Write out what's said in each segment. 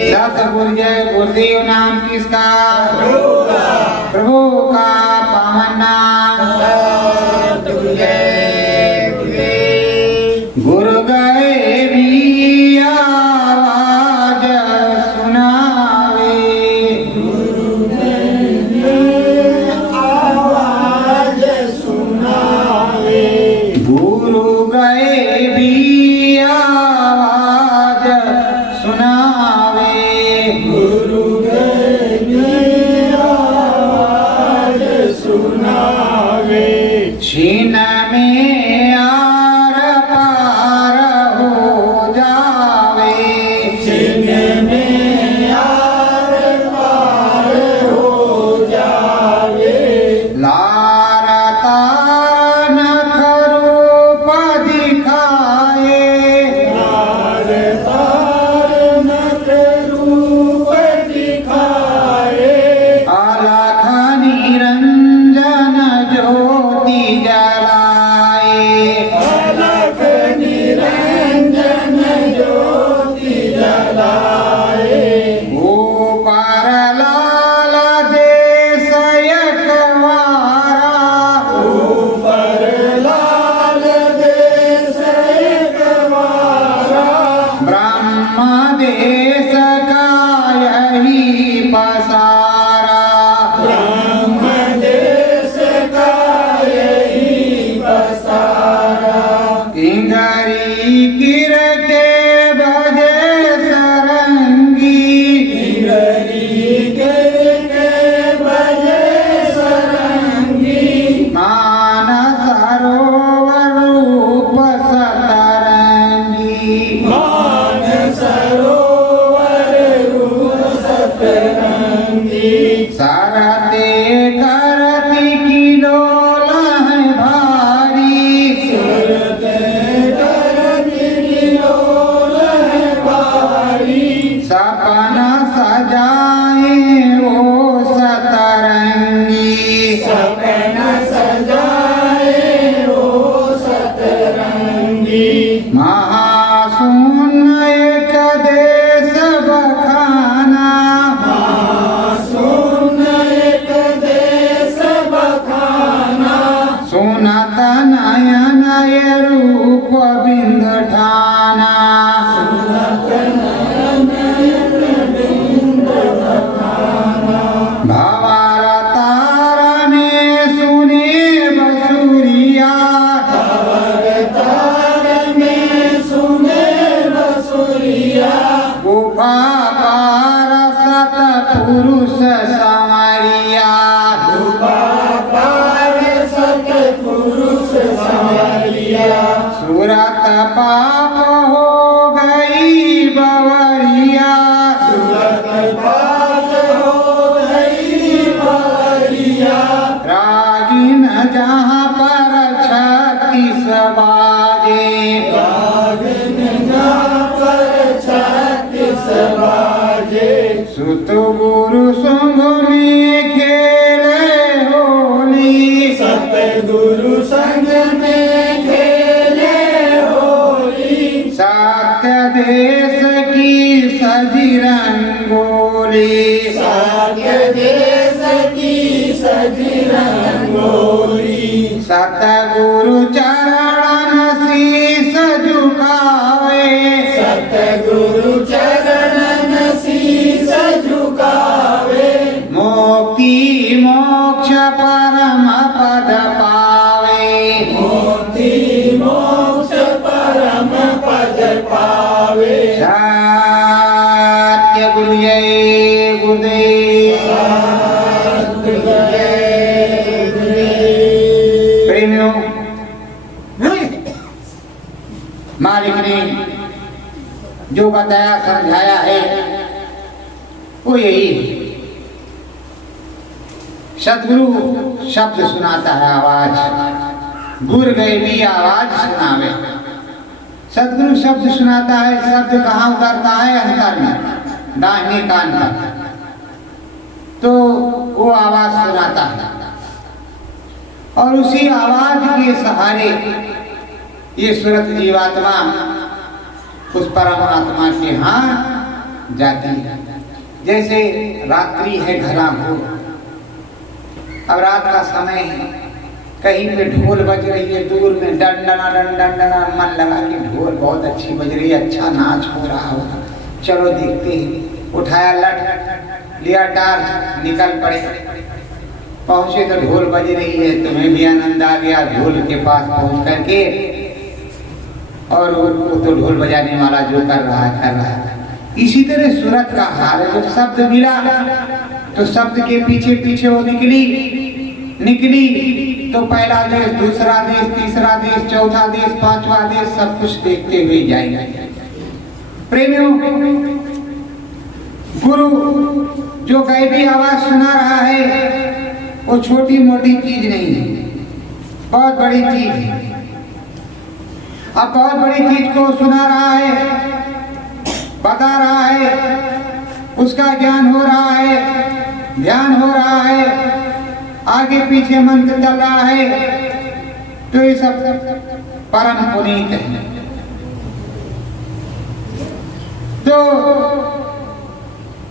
सतगुरु जय गुरुदेव नाम किसका? प्रभु का पावन नाम। सतगुरु जय गुरुदेव। गुरु गए भी आवाज सुनावे, गुरु गए आवाज सुनावे, गुरु गए भी आवाज सुनावे, गुरु गए आवाज सुनावे। छीन में आर पार हो जावे, छीन में आर पार हो जावे, लार तार नख रूप दिखाए, लार तार नख रूप दिखाए, अलख निरंजन ज्योति जलाए, अलख निरंजन ज्योति जलाए। ऊपर लाल देश यकवारा, ऊपर लाल देश एकवारा, ब्रह्म देश का यही पसारा, ब्रह्म देश का यही बसारा। किंगरी किर के बजे सरंगी, किंगरी के बजे सरंगी, मान सरोवर रूप सतरंगी, मान सरोवर रूप सतरंगी। सरते करती किलोल है भारी, सुरते करती किलोल है भारी, सपना सजाए वो सतरंगी, सपना सजाए ओ सतरंगी। महासून एक देश बखाना, सुन एक देश बखाना, सुनत नयन ये रूप बिंद ठाना, भवर तारा में सुने बसुरिया, तार में सुने बसुरिया, गुफा पार सत पुरुष संवरिया, पार सत पुरुष संवरिया। सूरत पाप हो गई बवरिया, सूरत पात हो गई बवरिया, रागिन जहाँ पर छत्तीस बाजे, रागन जहाँ पर छत्तीस बाजे, सुत गुरु संग में खेले होली, सतगुरु संग में खेले होली, सत्य देश की सजी रंगोली, सात्य देश की सजी रंगोली, सतगुरु चरण शीस झुकावे, सतगुरु चरणन शीस झुकावे, मुक्ति मोक्ष परम पद पावे, मोक्ति मोक्ष परम पद पावे। सत्य गुरु जय गुरुदेव। प्रेमियों, मालिक ने जो बताया समझाया है वो यही है। सतगुरु शब्द सुनाता है आवाज, गुर गए भी आवाज सुनावे। सतगुरु शब्द सुनाता है, शब्द कहाँ उतरता है? अंतर में, दाहिने कान पर, तो वो आवाज सुनाता है। और उसी आवाज के सहारे ये सूरत जीवात्मा उस परमात्मा के यहाँ जाती है। जैसे रात्रि है घना घोर, अब रात का समय है, कहीं पे ढोल बज रही है दूर में, डंडना डंडना, मन लगा कि ढोल बहुत अच्छी बज रही है, अच्छा नाच हो रहा होगा, चलो देखते हैं। उठाया लट, लिया टार्च, निकल पड़े। पहुंचे तो ढोल बज रही है, तुम्हें भी आनंद आ गया ढोल के पास पहुंच करके, और वो तो ढोल बजाने वाला जो कर रहा है कर रहा है। इसी तरह सूरत का हाल है, जब शब्द मिला तो शब्द के पीछे पीछे वो निकली तो पहला देश, दूसरा देश, तीसरा देश, चौथा देश, पांचवा देश, सब कुछ देखते हुए जाएंगे। प्रेमियों, गुरु जो गैबी आवाज सुना रहा है वो छोटी मोटी चीज नहीं है, बहुत बड़ी चीज है। अब बहुत बड़ी चीज को सुना रहा है, बता रहा है, उसका ज्ञान हो रहा है, ध्यान हो रहा है, आगे पीछे मंत्र चल रहा है, तो ये सब परम पुनीत है। तो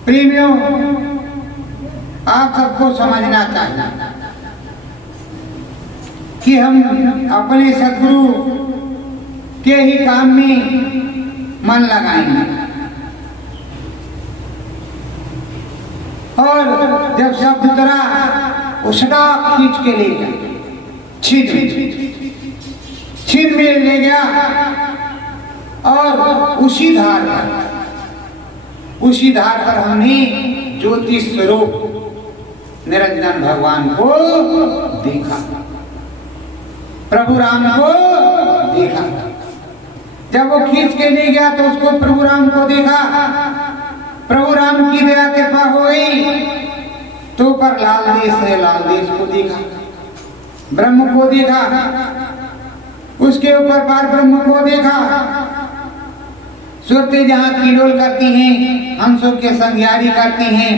प्रेमियों, आप सबको समझना चाहिए कि हम अपने सद्गुरु के ही काम में मन लगाएंगे, और जब शब्द उतरा उसका खींच के ले गया, छीन में ले गया, और उसी धार पर हमने ज्योति स्वरूप निरंजन भगवान को देखा, प्रभु राम को देखा। जब वो खींच के ले गया तो उसको प्रभु राम को देखा, प्रभु राम की दया कृपा हो गई तो पर लाल देश है, लाल देश को देखा, ब्रह्म को देखा, उसके ऊपर पार ब्रह्म को देखा। सुरतें जहाँ किलोल करती हैं, हंसों के संध्यारी करती हैं,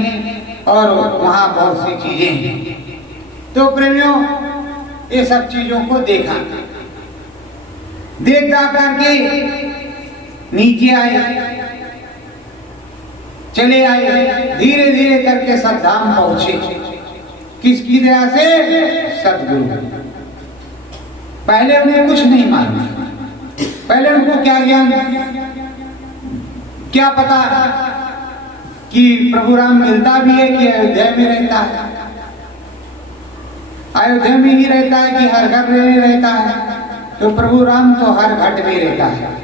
और वहाँ बहुत सी चीजें हैं। तो प्रेमियों, ये सब चीजों को देखा, देखता करके नीचे आए, चले आए, धीरे धीरे करके सद्धाम पहुंचे। किसकी दया से? सद्गुरु। पहले उन्हें कुछ नहीं मालूम, पहले उनको क्या ज्ञान, क्या पता कि प्रभु राम मिलता भी है कि अयोध्या में रहता है, अयोध्या में ही रहता है कि हर घर में रहता है। तो प्रभु राम तो हर घट में रहता है,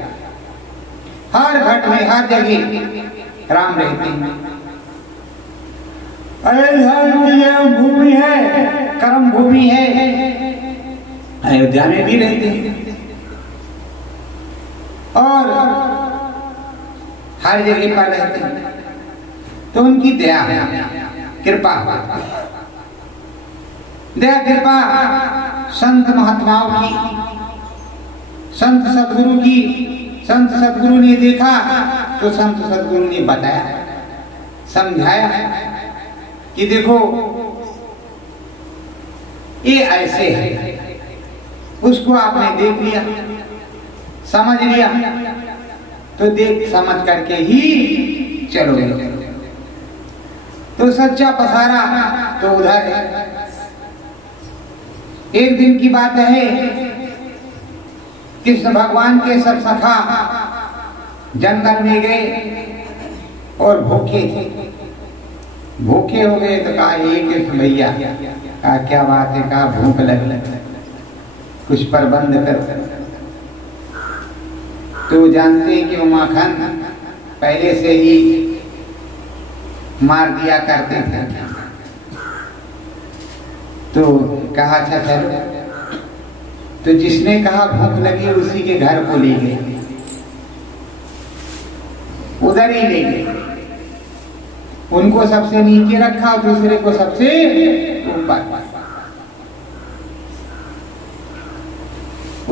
हर घट में, हर जगह राम रहते हैं। अयोध्या भूमि है, कर्म भूमि है, अयोध्या में भी रहते हैं, और हर जगह पर रहते हैं। तो उनकी दया, कृपा, दया कृपा संत महात्माओं की, संत सद्गुरु की। संत सद्गुरु ने देखा तो संत सद्गुरु ने बताया, समझाया कि देखो ये ऐसे है, उसको आपने देख लिया, समझ लिया, तो देख समझ करके ही चलो। तो सच्चा पसारा तो उधर है। एक दिन की बात है, कृष्ण भगवान के सब सखा जंगल में गए और भूखे थे, भूखे हो गए। तो कहा एक भैया, कहा क्या बात है, कहा भूख लग, कुछ प्रबंध कर। तो जानते हैं कि वो माखन पहले से ही मार दिया करते थे। तो कहा अच्छा चलो। तो जिसने कहा भूख लगी उसी के घर को ले गए, उधर ही ले गए। उनको सबसे नीचे रखा और दूसरे को सबसे ऊपर।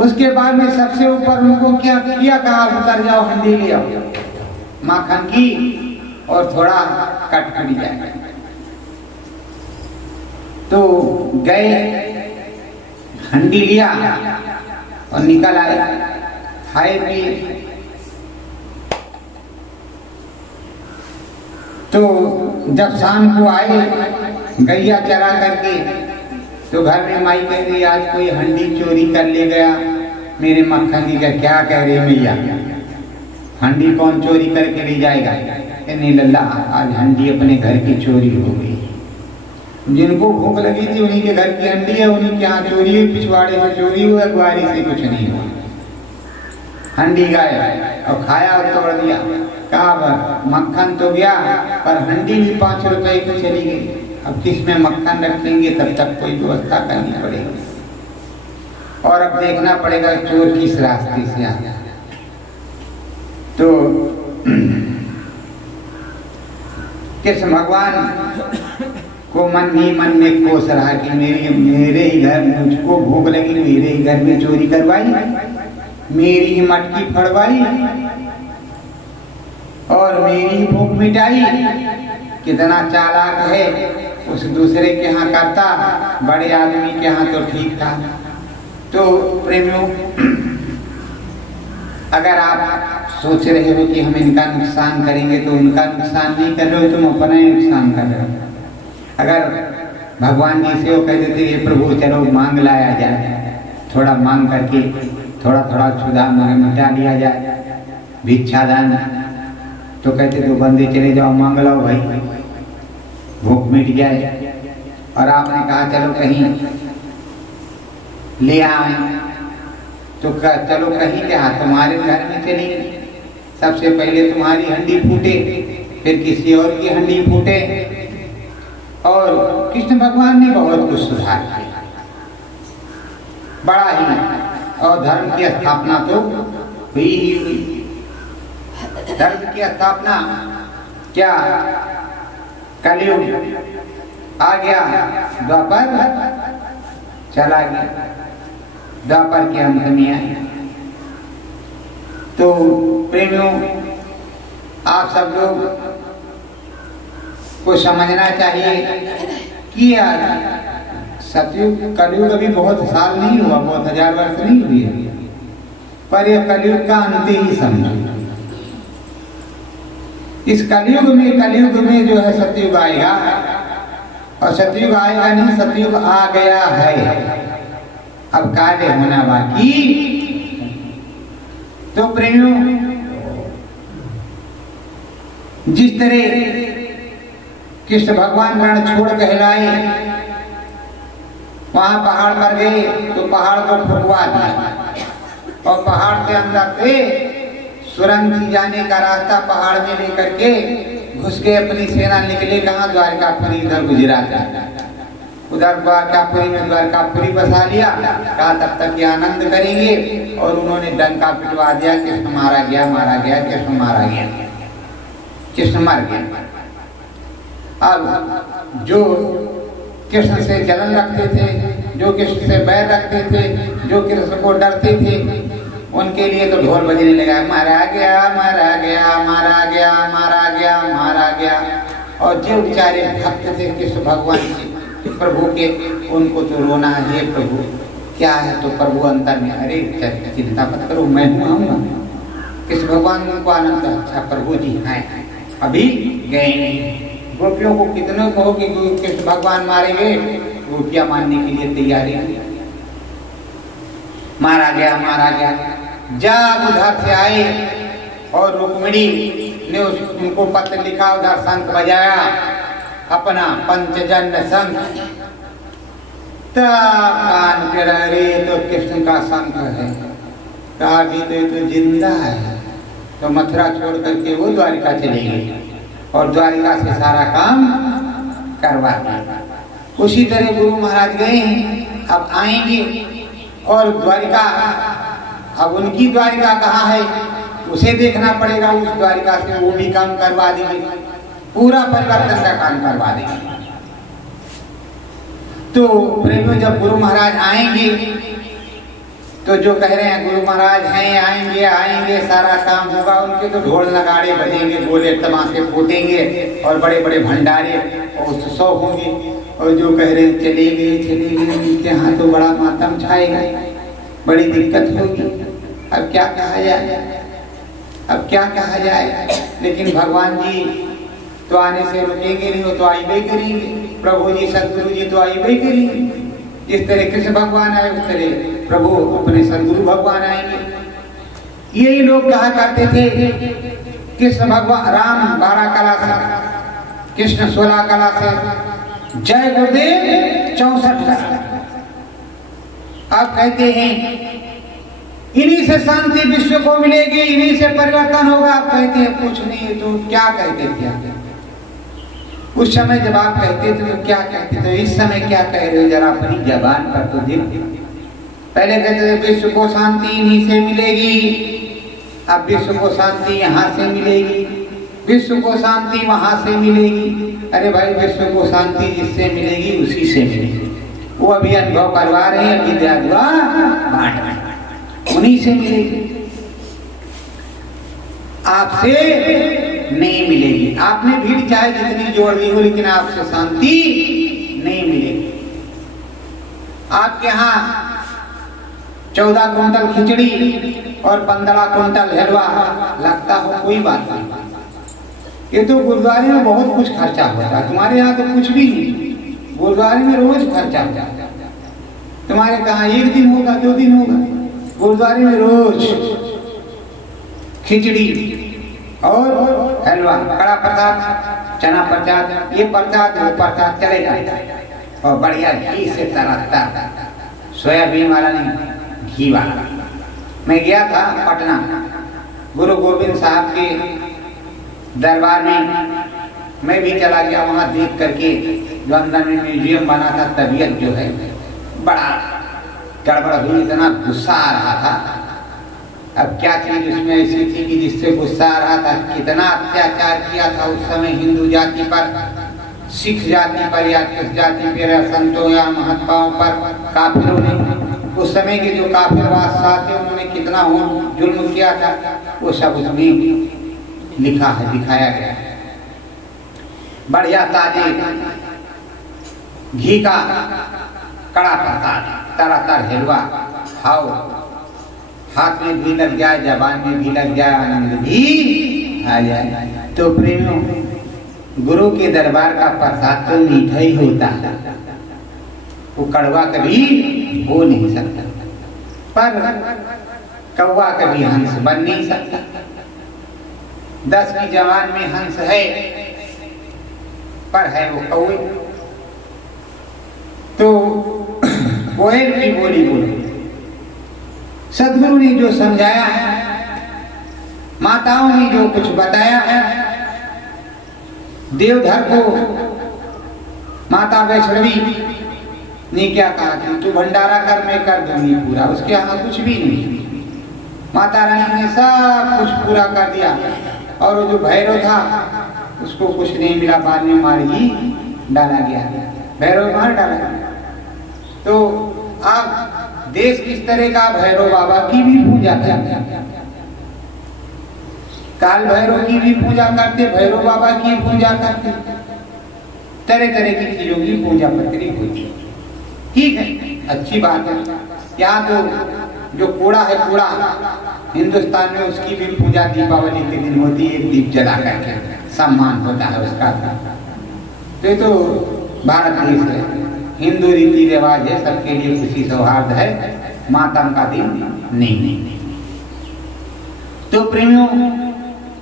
उसके बाद में सबसे ऊपर उनको क्या किया, कहा उतर जाओ, हंडी ले आओ माखन की और थोड़ा कटकड़ी जाए। तो गए, हंडी लिया और निकल आए, खाए पिए। तो जब शाम को आए गैया चरा करके, तो घर में माई कह रही आज कोई हंडी चोरी कर ले गया। मेरे मक्खन जी का क्या कह रही मैया, हंडी कौन चोरी करके ले जाएगा? नहीं लल्ला, आज हंडी अपने घर की चोरी हो गई। जिनको भूख लगी थी उन्हीं के घर की हंडी है, उन्हीं के यहाँ चोरी हुई, पिछवाड़े में चोरी हुआ, ग्वारी से कुछ नहीं हुआ। हंडी गाय और खाया और तोड़ दिया। कहा मक्खन तो गया पर हंडी भी 5 रुपए की चली गई। अब किस में मक्खन रखेंगे, तब तक कोई व्यवस्था करनी पड़ेगी। और अब देखना पड़ेगा चोर किस रास्ते से आया। तो कृष्ण भगवान को मन ही मन में कोस रहा कि मेरे ही घर, मुझको भूख लगी, मेरे ही घर में चोरी करवाई, मेरी ही मटकी फड़वाई और मेरी ही भूख मिटाई। कितना चालाक है, उस दूसरे के यहाँ करता, बड़े आदमी के यहाँ तो ठीक था। तो प्रेमियों, अगर आप सोच रहे हो कि हम इनका नुकसान करेंगे, तो उनका नुकसान नहीं कर रहे हो, तुम अपना ही नुकसान कर रहे हो। अगर भगवान जी से वो कह देते ये प्रभु चलो मांग लाया जाए, थोड़ा मांग करके थोड़ा थोड़ा क्षुधा मिटा लिया जाए, भिक्षा दान, तो कहते तो बंदे चले जाओ मांग लो भाई, भूख मिट जाए। और आपने कहा चलो कहीं ले आए, तो चलो कहीं क्या, तुम्हारे घर में चलेंगे। सबसे पहले तुम्हारी हंडी फूटे, फिर किसी और की हंडी फूटे। और कृष्ण भगवान ने बहुत कुछ सुधार किया, बड़ा ही। और धर्म की स्थापना तो हुई ही हुई। धर्म की स्थापना क्या, कलयुग आ गया, द्वापर चला गया, द्वापर के अंत में आए। तो प्रेमियों, आप सब लोग को समझना चाहिए कि सतयुग कलयुग अभी बहुत साल नहीं हुआ, बहुत हजार वर्ष नहीं हुई है, पर यह कलयुग का अंत ही समझो। इस कलयुग में जो है सतयुग आएगा, और सतयुग आएगा नहीं, सतयुग आ गया है, अब कार्य होना बाकी। तो प्रेमियों, जिस तरह कृष्ण भगवान रण छोड़ कहलाए, वहां पहाड़ पर गए तो पहाड़ को फुकवा दिया, और पहाड़ के अंदर से सुरंग से जाने का रास्ता पहाड़ में लेकर के घुस के अपनी सेना निकले। कहाँ? द्वारकापुरी, इधर गुजरात, उधर द्वारकापुरी में द्वारकापुरी बसा लिया। कहा तब तक ये आनंद करेंगे, और उन्होंने डंका पिटवा दिया, कृष्ण मारा गया, मारा गया, कृष्ण मारा गया, कृष्ण मर गया। अब जो कृष्ण से जलन रखते थे, जो कृष्ण से बैर रखते थे, जो कृष्ण को डरते थे, उनके लिए तो ढोल बजने लगा, मारा गया, मारा गया, मारा गया, मारा गया, मारा गया। और जो बेचारे भक्त थे कृष्ण भगवान के, प्रभु के, उनको तो रोना है, प्रभु क्या है? तो प्रभु अंतर में, अरे चिंता मत करो, मैं हूँ। कृष्ण भगवान उनको आनंद, अच्छा प्रभु जी हैं, अभी गए नहीं। गोपियों को कितनों कहो कि कृष्ण भगवान मारेंगे, गोपियां मानने के लिए तैयारी है। मारा गया, मारा गया। जब उधर से आए और रुक्मिणी ने उनको पत्र लिखा, उधर शंख बजाया, अपना पंचजन्य शंख, तब कान के अरे तो कृष्ण का शंख है, कहा कि तो जिंदा है। तो मथुरा छोड़ करके वो द्वारिका चले गए, और द्वारिका से सारा काम करवा दिया। उसी तरह गुरु महाराज गए हैं, अब आएंगे, और द्वारिका, अब उनकी द्वारिका कहाँ है उसे देखना पड़ेगा। उस द्वारिका से वो भी काम करवा देंगे, पूरा परिवर्तन का काम करवा देंगे। तो प्रेमियों, जब गुरु महाराज आएंगे तो जो कह रहे हैं गुरु महाराज हैं, आएंगे आएंगे, सारा काम होगा, उनके तो ढोल नगाड़े बजेंगे, गोले तमाशे फूटेंगे, और बड़े बड़े भंडारे और उत्सव होंगे। और जो कह रहे हैं चले गए, उनके यहाँ तो बड़ा मातम छाएगा, बड़ी दिक्कत होगी। अब क्या कहा जाए, अब क्या कहा जाए। लेकिन भगवान जी तो आने से रुकेंगे नहीं, वो तो आइबे करेंगे। प्रभु जी सदगुरु जी तो आइबे करेंगे। जिस तरह कृष्ण भगवान आए उस तरह प्रभु अपने सदगुरु भगवान आएंगे। यही लोग कहा करते थे कृष्ण भगवान राम 12 कला से, कृष्ण 16 कला से, जय गुरुदेव 64 कला। आप कहते हैं इन्हीं से शांति विश्व को मिलेगी, इन्हीं से परिवर्तन होगा। आप कहते हैं कुछ नहीं, तो क्या कहते थे? उस समय जब आप कहते थे तो क्या कहते थे? इस समय क्या कह रहे हो? जरा अपनी जबान पर तो देखो। पहले कहते थे विश्व को शांति इन्हीं से मिलेगी, अब विश्व को शांति यहाँ से मिलेगी, विश्व को शांति वहां से मिलेगी। अरे भाई, विश्व को शांति जिससे मिलेगी उसी से मिलेगी। वो अभी अनुभव करवा रहे हैं, अभी दुआ बांट रहे हैं, उन्हीं से मिलेगी, आपसे नहीं मिलेगी। आपने भीड़ चाहे जितनी जोड़ ली हो, लेकिन आपसे शांति नहीं मिलेगी। आपके यहाँ 14 कुंटल खिचड़ी और 15 कुंटल हलवा लगता हो, कोई बात नहीं। ये तो गुरुद्वारे में बहुत कुछ खर्चा होता है, तुम्हारे यहाँ तो कुछ भी नहीं। गुरुद्वारे में रोज खर्चा होता है। तुम्हारे कहाँ 1 दिन होगा, 2 दिन होगा, गुरुद्वारे में रोज खिचड़ी और हलवा, कड़ा प्रसाद, चना प्रसाद, ये प्रसाद वो प्रसाद चलेगा। और बढ़िया घी से तरह सोयाबीन वाला नहीं, घी वाला। मैं गया था पटना, गुरु गोविंद साहब के दरबार में मैं भी चला गया। वहाँ देख करके जो अंदर में म्यूजियम बना था, तबीयत जो है बड़ा गड़बड़ हुई, इतना गुस्सा आ रहा था। अब क्या चीज उसमें ऐसी थी कि जिससे गुस्सा आ रहा था? कितना अत्याचार किया था उस समय हिंदू जाति पर, सिख जाति पर या किस जाति पर, संतों या महात्माओं पर काफिरों ने। उस समय के जो काफिर बादशाह थे उन्होंने कितना जुल्म किया था, वो सब उसमें लिखा है, दिखाया गया है। बढ़िया ताजे घी का कड़ा प्रसाद, तरह हलवा खाओ, हाथ में भी लग जाए, जबान में भी लग जाए, आनंद भी आ जाए। तो प्रेमियों, गुरु के दरबार का प्रसाद तो मीठा ही होता है, वो कड़वा कभी हो नहीं सकता। पर कौवा कभी हंस बन नहीं सकता। 10 की जवान में हंस है, पर है वो कौवे। तो कोयल की बोली बोली। सदगुरु ने जो समझाया है, माताओं ने जो कुछ बताया है, देवधर को माता वैष्णवी ने क्या कहा कि तू भंडारा कर, मैं कर दूंगी पूरा। उसके यहाँ कुछ भी नहीं, माता रानी ने सब कुछ पूरा कर दिया। और वो जो भैरव था उसको कुछ नहीं मिला, बाद में मार ही डाला गया, भैरव मार डाला गया। तो आप देश किस तरह का भैरव बाबा की भी पूजा करते, काल भैरव की भी पूजा करते, भैरव बाबा की पूजा करते, तरह तरह की चीजों की पूजा पत्री होती। ठीक है, अच्छी बात है। यहाँ तो जो कूड़ा है, कूड़ा हिंदुस्तान में उसकी भी पूजा दीपावली के दिन होती है, दीप जला करके सम्मान होता है उसका। तो ये तो भारत देश है, हिंदू रीति रिवाज है, सबके लिए खुशी सौहार्द है, मातम का दिन नहीं। तो प्रेमियों,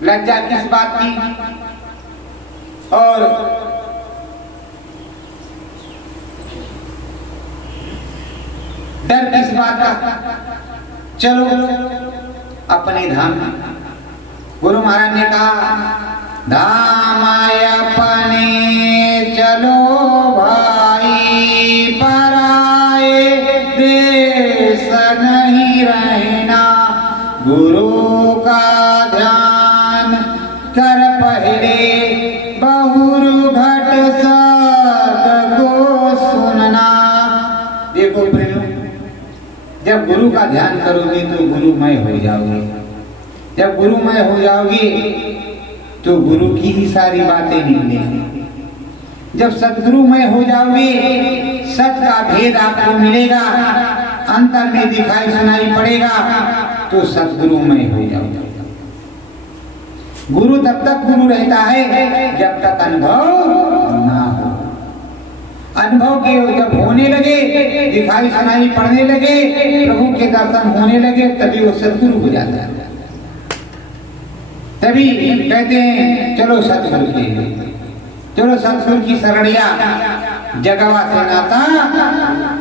लज्जा किस बात की और डर किस बात का? चलो अपने धाम। गुरु महाराज ने कहा, धाम अपने चलो भाई, पराए देश नहीं रहना। गुरु का ध्यान कर पहले, बहुर घट सद को सुनना। देखो प्रेम, जब गुरु का ध्यान करोगे तो गुरुमय हो जाओगे। जब गुरुमय हो जाओगे तो गुरु की ही सारी बातें निकलेंगी। जब सदगुरुमय हो जाओगे, सत का भेद आपको मिलेगा, अंतर में दिखाई सुनाई पड़ेगा, तो सदगुरुमय हो जाओगे। गुरु तब तक गुरु रहता है जब तक अनुभव ना हो। अनुभव के जब होने लगे, दिखाई सुनाई पड़ने लगे, प्रभु के दर्शन होने लगे, तभी वो सदगुरु हो जाता है। तभी कहते हैं चलो सतगुरु के, चलो सतगुरु की शरणिया जगवा से नाता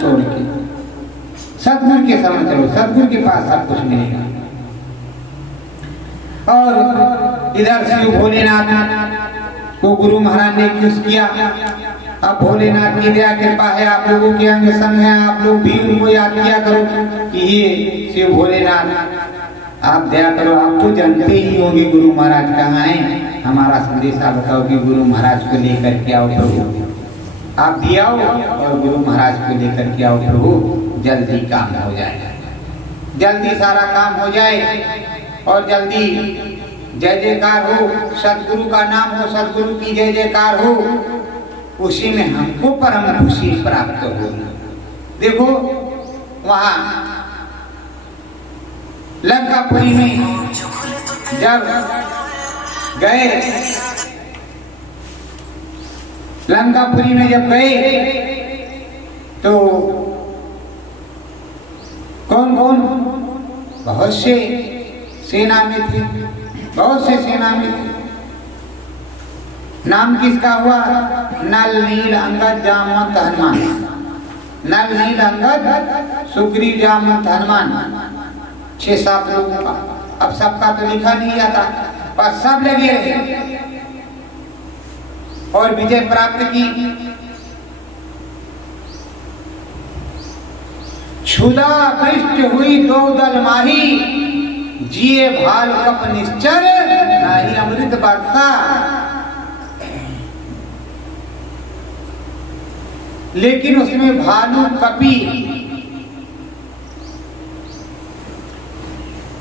तोड़ के सतगुरु के शरण चलो, सतगुरु के पास सब कुछ मिलेगा। और इधर शिव भोलेनाथ को गुरु महाराज ने खुश किया। अब भोलेनाथ की दया कृपा है, आप लोगों के अंग संग है, आप लोग भी उनको याद किया करो कि ये शिव भोलेनाथ आप दया करो। आप तो जानते ही होंगे गुरु महाराज कहाँ हैं। हमारा संदेशा बताओ कि गुरु महाराज को लेकर के आओ प्रभु, आप भी आओ और गुरु महाराज को लेकर के आओ प्रभु, जल्दी काम हो जाए, जल्दी सारा काम हो जाए और जल्दी जय जयकार हो, सतगुरु का नाम हो, सतगुरु की जय जयकार हो, उसी में हमको परम खुशी प्राप्त हो। देखो वहां लंकापुरी में जब गए, लंकापुरी में जब गए तो कौन कौन, बहुत से सेना में थे, बहुत से सेना में थे। नाम किसका हुआ? नल नील अंगद जामवंत हनुमान। नल नील अंगद सुग्रीव जामवंत हनुमान, 6-7 लोगों का। अब सबका तो लिखा नहीं जाता, पर सब लगे रहे और विजय प्राप्त की। क्षुधा पृष्ठ हुई दो दल माही, जिए भाल कप निश्चर, नाही अमृत बरसा। लेकिन उसमें भालू कपि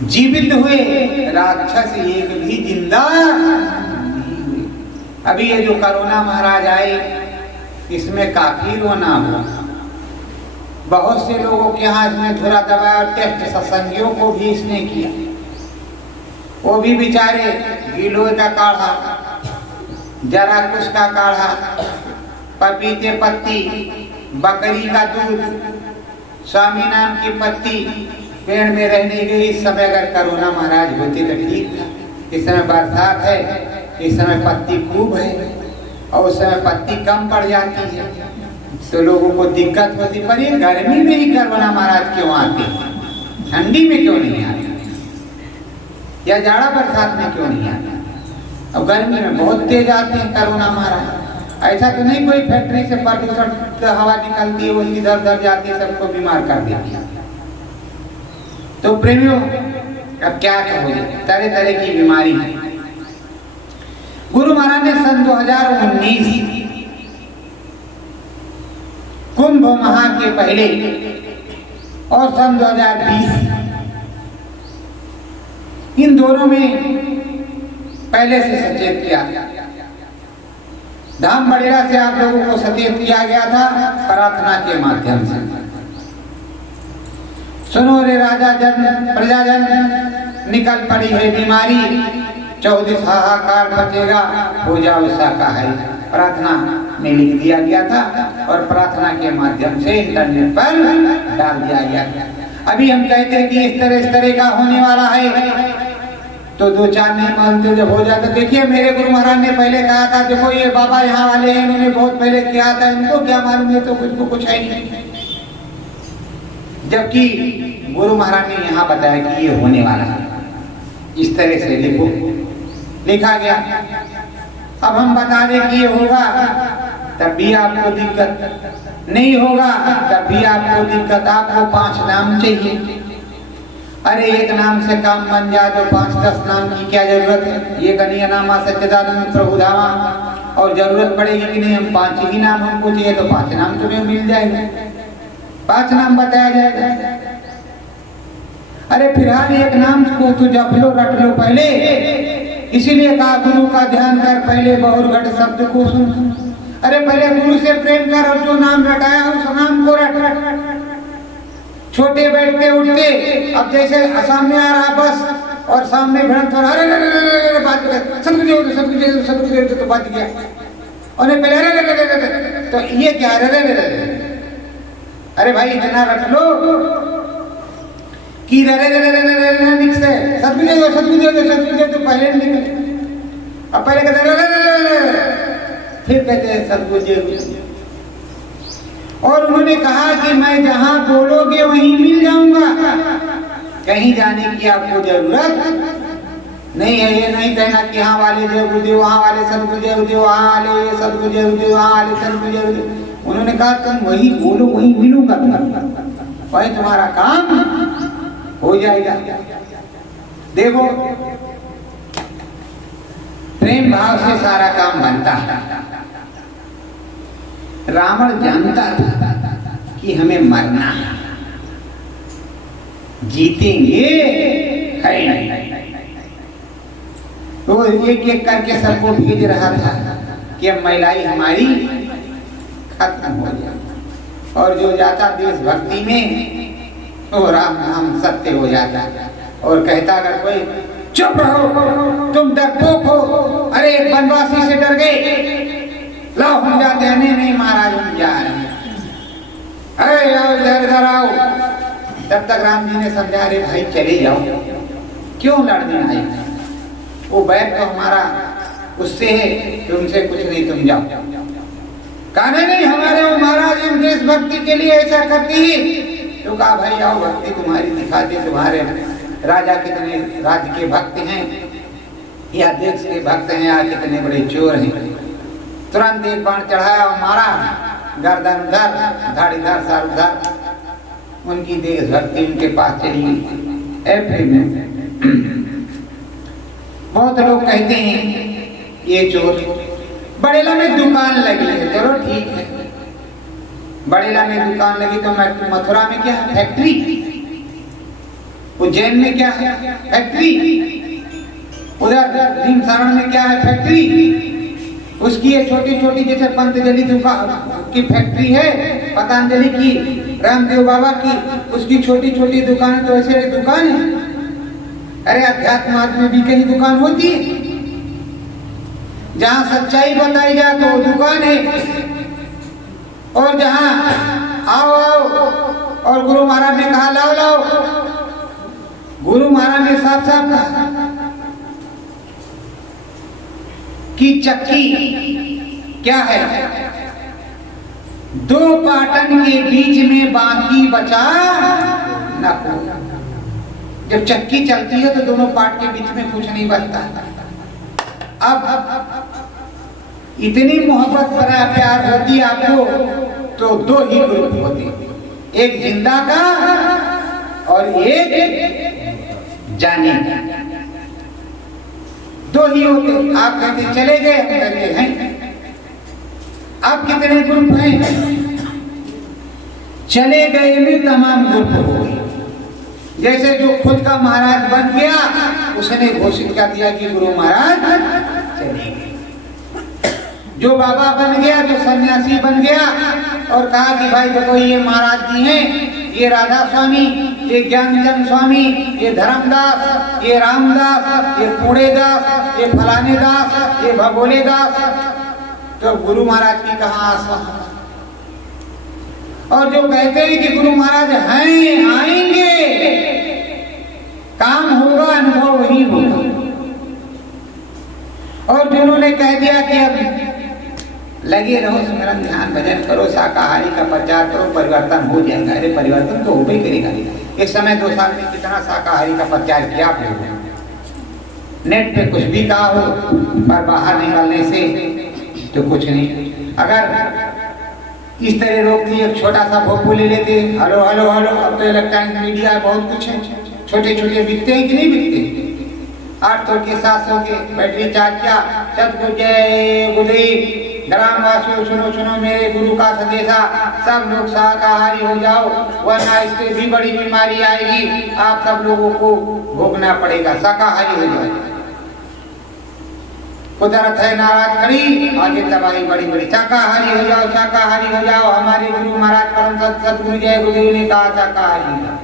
जीवित हुए, राक्षस एक भी जिंदा नहीं हुए। अभी ये जो कोरोना महाराज आए, इसमें काफी रोना हुआ। बहुत से लोगों के यहाँ इसने धुरा दबाया और टेस्ट सत्संगियों को भी इसने किया। वो भी बेचारे गिलोय का काढ़ा, जरा कुश का काढ़ा, पपीते पत्ती, बकरी का दूध, स्वामी नाम की पत्ती पेड़ में रहने गई। इस समय अगर कोरोना महाराज होते तो ठीक था। इस समय बरसात है, इस समय पत्ती खूब है और उस समय पत्ती कम पड़ जाती है तो लोगों को दिक्कत होती। पर ये गर्मी में ही कोरोना महाराज क्यों आते, ठंडी में क्यों नहीं आते, या जाड़ा बरसात में क्यों नहीं आते? अब गर्मी में बहुत तेज आते हैं कोरोना महाराज। ऐसा तो नहीं कोई फैक्ट्री से प्रदूषण हवा निकलती है वो इधर उधर जाती है, सबको बीमार कर देती है। तो प्रेमियों अब क्या कहोगे, तरह तरह की बीमारी है। गुरु महाराज ने सन 2019 कुंभ महा के पहले और सन 2020 इन दोनों में पहले से सचेत किया। धाम बड़ेरा से आप लोगों को सचेत किया गया था प्रार्थना के माध्यम से। सुनो रे राजा जन प्रजाजन, निकल पड़ी है बीमारी, 14 हाहाकार बचेगा, हो जाओ शाकाहारी। प्रार्थना में लिख दिया गया था और प्रार्थना के माध्यम से इंटरनेट पर डाल दिया गया। अभी हम कहते हैं कि इस तरह का होने वाला है तो 2-4 नहीं मानते, जब हो जाता। देखिए मेरे गुरु महाराज ने पहले कहा था, देखो ये बाबा यहाँ वाले हैं, इन्होंने बहुत पहले किया था, इनको क्या मालूम है, तो कुछ है नहीं। जबकि गुरु महाराज ने यहाँ बताया कि ये होने वाला है, इस तरह से लिखो, लिखा गया। अब हम बता दें कि ये होगा, तब भी आपको दिक्कत, नहीं होगा तब भी आपको दिक्कत। आपको 5 नाम चाहिए। अरे एक नाम से काम बन जाए तो 5-10 नाम की क्या जरूरत है? ये कन्हैया नामा सच्चिदानंद प्रभु धामा, और जरूरत पड़ेगी कि नहीं हम 5 ही नाम हमको चाहिए तो 5 नाम तुम्हें मिल जाएगा, 5 नाम बताया जाएगा। अरे फिलहाल एक नाम को तो जप लो, रट लो पहले। इसीलिए कहा गुरु का ध्यान कर, पहले बहुरघट शब्द को सुन। अरे पहले गुरु से प्रेम कर और जो नाम रटाया उस नाम को रट। छोटे बैठते उठते, अब जैसे सामने आ रहा बस और सामने भिड़ंत हो रहा, अरे अरे अरे अरे बात कर, सदगुरु तो बात किया, और पहले अरे तो ये क्या, अरे भाई इतना रख लो कि सदगुरु तो पहले निकले, अब पहले कहते फिर कहते हैं सदगुरु। और उन्होंने कहा कि मैं जहां बोलोगे वहीं मिल जाऊंगा, कहीं जाने की आपको जरूरत नहीं है। ये नहीं कहना कि हाँ वाले जय गुरुदेव, वहाँ वाले सदगुरु जय गुरुदेव, वहाँ वाले ये सदगुरु जय गुरुदेव, वहाँ वाले सदगुरु जय गुरुदेव। उन्होंने कहा तुम वही बोलो वहीं मिलूंगा, वही तुम्हारा काम हो जाएगा। देखो प्रेम भाव से सारा काम बनता है। रावण जानता था कि हमें मरना है, जीतेंगे है नहीं, तो एक एक करके सबको भेज रहा था कि अब महिलाई हमारी खत्म हो जाए, और जो जाता देशभक्ति में वो राम नाम सत्य हो जाता, और कहता अगर कोई चुप रहो तुम डरपोक हो, अरे वनवासी से डर गए, लाओ हम जाते हैं, नहीं महाराज हम जा रहे हैं, अरे आओ इधर आओ। तब तक राम जी ने समझा, अरे भाई चले जाओ, क्यों लड़ने आए, वो बैठ तो हमारा उससे है, तुमसे कुछ नहीं, तुम जाओ। कहा नहीं हमारे वो महाराज हम देशभक्ति के लिए ऐसा करती ही, तो कहा भाई आओ भक्ति तुम्हारी दिखाते, तुम्हारे राजा कितने राज्य के भक्त हैं या देश के भक्त हैं या कितने बड़े चोर हैं। तुरंत एक बाण चढ़ाया और मारा, गर्दन उधर, धड़ इधर, सर उधर, उनकी देशभक्ति उनके पास चली गई। ऐसे में बहुत लोग कहते हैं ये चोर, बड़ेला में दुकान लगी है, चलो ठीक है, बड़ेला में दुकान लगी तो मथुरा में क्या है, फैक्ट्री, उज्जैन में क्या है, फैक्ट्री, उधर भीमसारण में क्या है, फैक्ट्री, उसकी ये छोटी छोटी जैसे पंतजलि की फैक्ट्री है, पतंजलि की, रामदेव बाबा की, उसकी छोटी छोटी दुकान, तो ऐसे दुकान है। अरे अध्यात्म में भी कहीं दुकान होती है, जहाँ सच्चाई बताई जाए तो दुकान है, और जहाँ आओ आओ और गुरु महाराज ने कहा लाओ लाओ, गुरु महाराज ने साफ साफ कहा कि चक्की क्या है, दो पाटन के बीच में बाकी बचा न कोई। जब चक्की चलती है तो दोनों पाट के बीच में कुछ नहीं बचता। अब इतनी मोहब्बत भरा प्यार होती आपको तो दो ही ग्रुप होते, एक जिंदा का और एक जाने का, दो ही होते। आप कहते चले गए, हम कहते हैं। अब कितने ग्रुप हैं? चले गए में तमाम ग्रुप हो गए। जैसे जो खुद का महाराज बन गया, उसने घोषित कर दिया कि गुरु महाराज चले गए। जो बाबा बन गया, जो सन्यासी बन गया और कहा कि भाई देखो ये महाराज जी हैं, ये राधा स्वामी, ये ज्ञानचंद स्वामी, ये धर्मदास, ये रामदास, ये पुणेदास, ये फलाने दास, ये भगोले दास, तो गुरु महाराज की कहाँ आस्था। और जो कहते हैं कि गुरु महाराज हैं, आएंगे, काम होगा, अनुभव वही होगा। और जिन्होंने कह दिया कि अब लगे रहो, सिमरन ध्यान भजन करो, शाकाहारी का प्रचार करो, परिवर्तन हो जाएगा। अरे परिवर्तन तो हो ही करेगा। इस समय 2 साल में कितना शाकाहारी का प्रचार किया आप लोगों ने? नेट पे कुछ भी कहा हो, पर बाहर निकलने से तो कुछ नहीं। अगर इस तरह रोकती, एक छोटा सा भोपू ले लेते, हेलो हेलो हेलो, अब तो इलेक्ट्रॉनिक मीडिया बहुत कुछ है, छोटे छोटे बिकते हैं कि नहीं बिकते? 800 के 700 के बैटरी चार्ज किया, सतगुरु जय गुरुदेव, ग्रामवासियों सुनो सुनो मेरे गुरु का संदेशा, सब लोग शाकाहारी हो जाओ, वरना इससे भी बड़ी बीमारी आएगी, आप सब लोगों को भोगना पड़ेगा, शाकाहारी हो जाओ। कुदरत है नाराज खड़ी, आगे तबाही बड़ी बड़ी, शाकाहारी हो जाओ, शाकाहारी हो जाओ। हमारे गुरु महाराज परम सतगुरु जय गुरुदेव ने कहा शाकाहारी हो जाओ,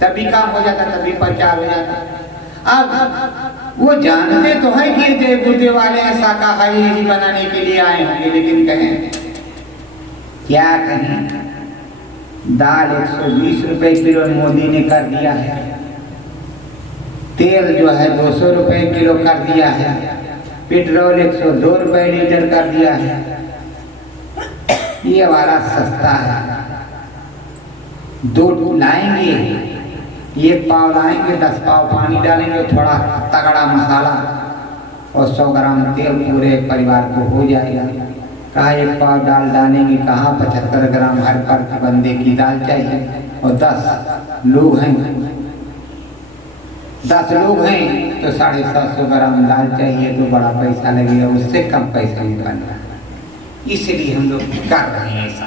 तभी काम हो जाता, तभी प्रचार हो जाता। अब वो जानते तो है कि जय बुद्धे वाले हैं शाकाहारी ही बनाने के लिए आए होंगे, लेकिन कहें क्या कहें, दाल 120 रुपए किलो मोदी ने कर दिया है, तेल जो है 200 रुपए किलो कर दिया है, पेट्रोल 102 रुपए लीटर कर दिया है। ये वाला सस्ता है, 2 लाएंगे, 1 पाव लाएंगे, 10 पाव पानी डालेंगे, थोड़ा तगड़ा मसाला और 100 ग्राम तेल पूरे परिवार को हो जाएगा। कहा 1 पाव दाल डालेंगे, कहा 75 ग्राम हर पर बंदे की दाल चाहिए, और 10 लोग हैं, 10 लोग हैं तो 750 ग्राम दाल चाहिए, तो बड़ा पैसा लगेगा, उससे कम पैसा नहीं बन रहा, इसलिए हम लोग कर रहे हैं ऐसा।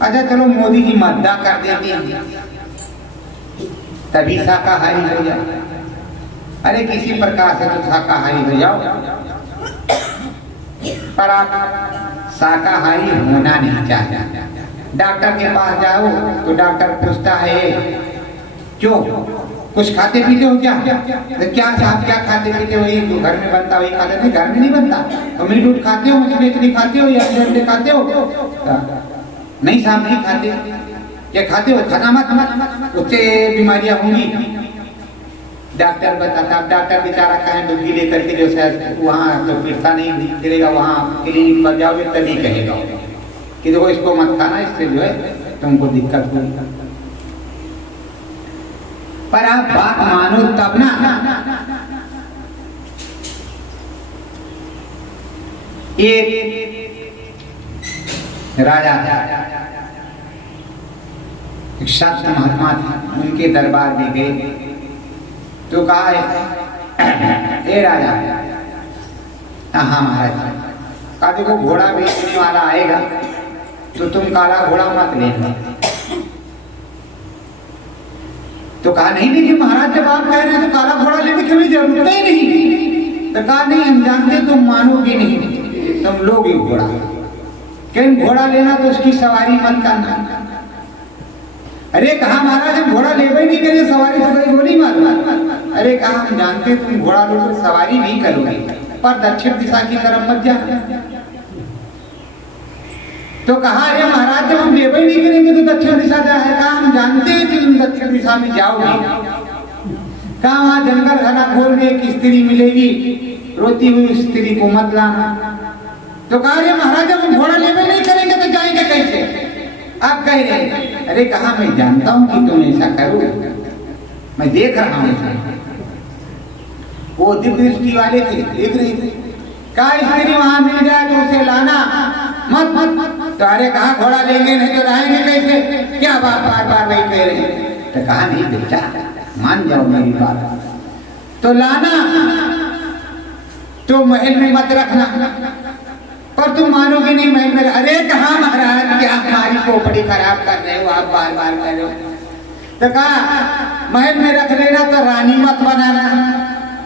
अच्छा चलो मोदी जी मद्दा कर देते हैं तभी शाकाहारी हो जाए। अरे किसी प्रकार से तो शाकाहारी हो जाओ, पर आप शाकाहारी होना नहीं चाहते। डॉक्टर के पास जाओ तो डॉक्टर पूछता है क्यों, कुछ खाते पीते हो क्या? तो क्या साहब क्या खाते पीते हो? ये घर में बनता वही खाते? नहीं, घर में नहीं बनता। तो मीट उट खाते हो, मछली मछली खाते हो या अंडे खाते हो? नहीं साहब नहीं खाते। क्या खाते हो? खाना मत, उससे बीमारियां होंगी। डॉक्टर बताता, अब डॉक्टर बेचारा कहें डुबकी लेकर के जो शायद वहाँ तो पिटता नहीं गिरेगा, वहाँ क्लिनिक पर जाओगे तभी कहेगा कि देखो इसको मत खाना, इससे जो है तुमको दिक्कत होगी। पर आप बात मानो तब ना। एक राजा था, एक शाक्त महात्मा थे, उनके दरबार में गए तो कहा ए राजा, हाँ महाराज, कहा देखो घोड़ा बेचने वाला आएगा तो तुम काला घोड़ा मत लेना। तो कहा नहीं देखिए महाराज, जब आप कह रहे हैं तो काला घोड़ा लेने की हमें जरूरत ही नहीं। तो कहा नहीं, हम जानते तुम मानोगे नहीं, तुम लोगे घोड़ा, लेकिन घोड़ा लेना तो उसकी सवारी मत करना। अरे कहा महाराज हम घोड़ा ले नहीं करें, सवारी तो गई गोली मार। अरे कहा हम जानते तुम घोड़ा लो तो सवारी नहीं करोगे, पर दक्षिण दिशा की तरफ मत जाना। तो कहा अरे महाराज जब हम ले नहीं करेंगे तो दक्षिण दिशा जा है। कहा हम जानते हैं कि तुम दक्षिण दिशा में जाओगे। कहा वहां जंगल घना घोर में एक स्त्री मिलेगी, रोती हुई स्त्री को मत लाना। तो कहा अरे महाराज जब हम घोड़ा ले नहीं करेंगे तो जाएंगे कैसे? आप कह रहे हैं। अरे कहा मैं जानता हूं कि तुम ऐसा करोगे, मैं देख रहा हूं। वो दिव्य दृष्टि वाले थे, देख रहे थे। कहा स्त्री वहां मिल जाए तो उसे लाना मत। तो अरे कहा घोड़ा लेंगे नहीं तो रहेंगे कैसे? क्या बात बार बार वही कह रहे हैं। तो कहा नहीं बेटा, मान जाओ मेरी बात, तो लाना तो महल में मत रखना। पर तुम मानोगे नहीं महल में। अरे कहा महाराज क्या हमारी खोपड़ी खराब कर रहे हो आप, बार बार कह रहे हो। तो कहा महल में रख लेना तो रानी मत बनाना।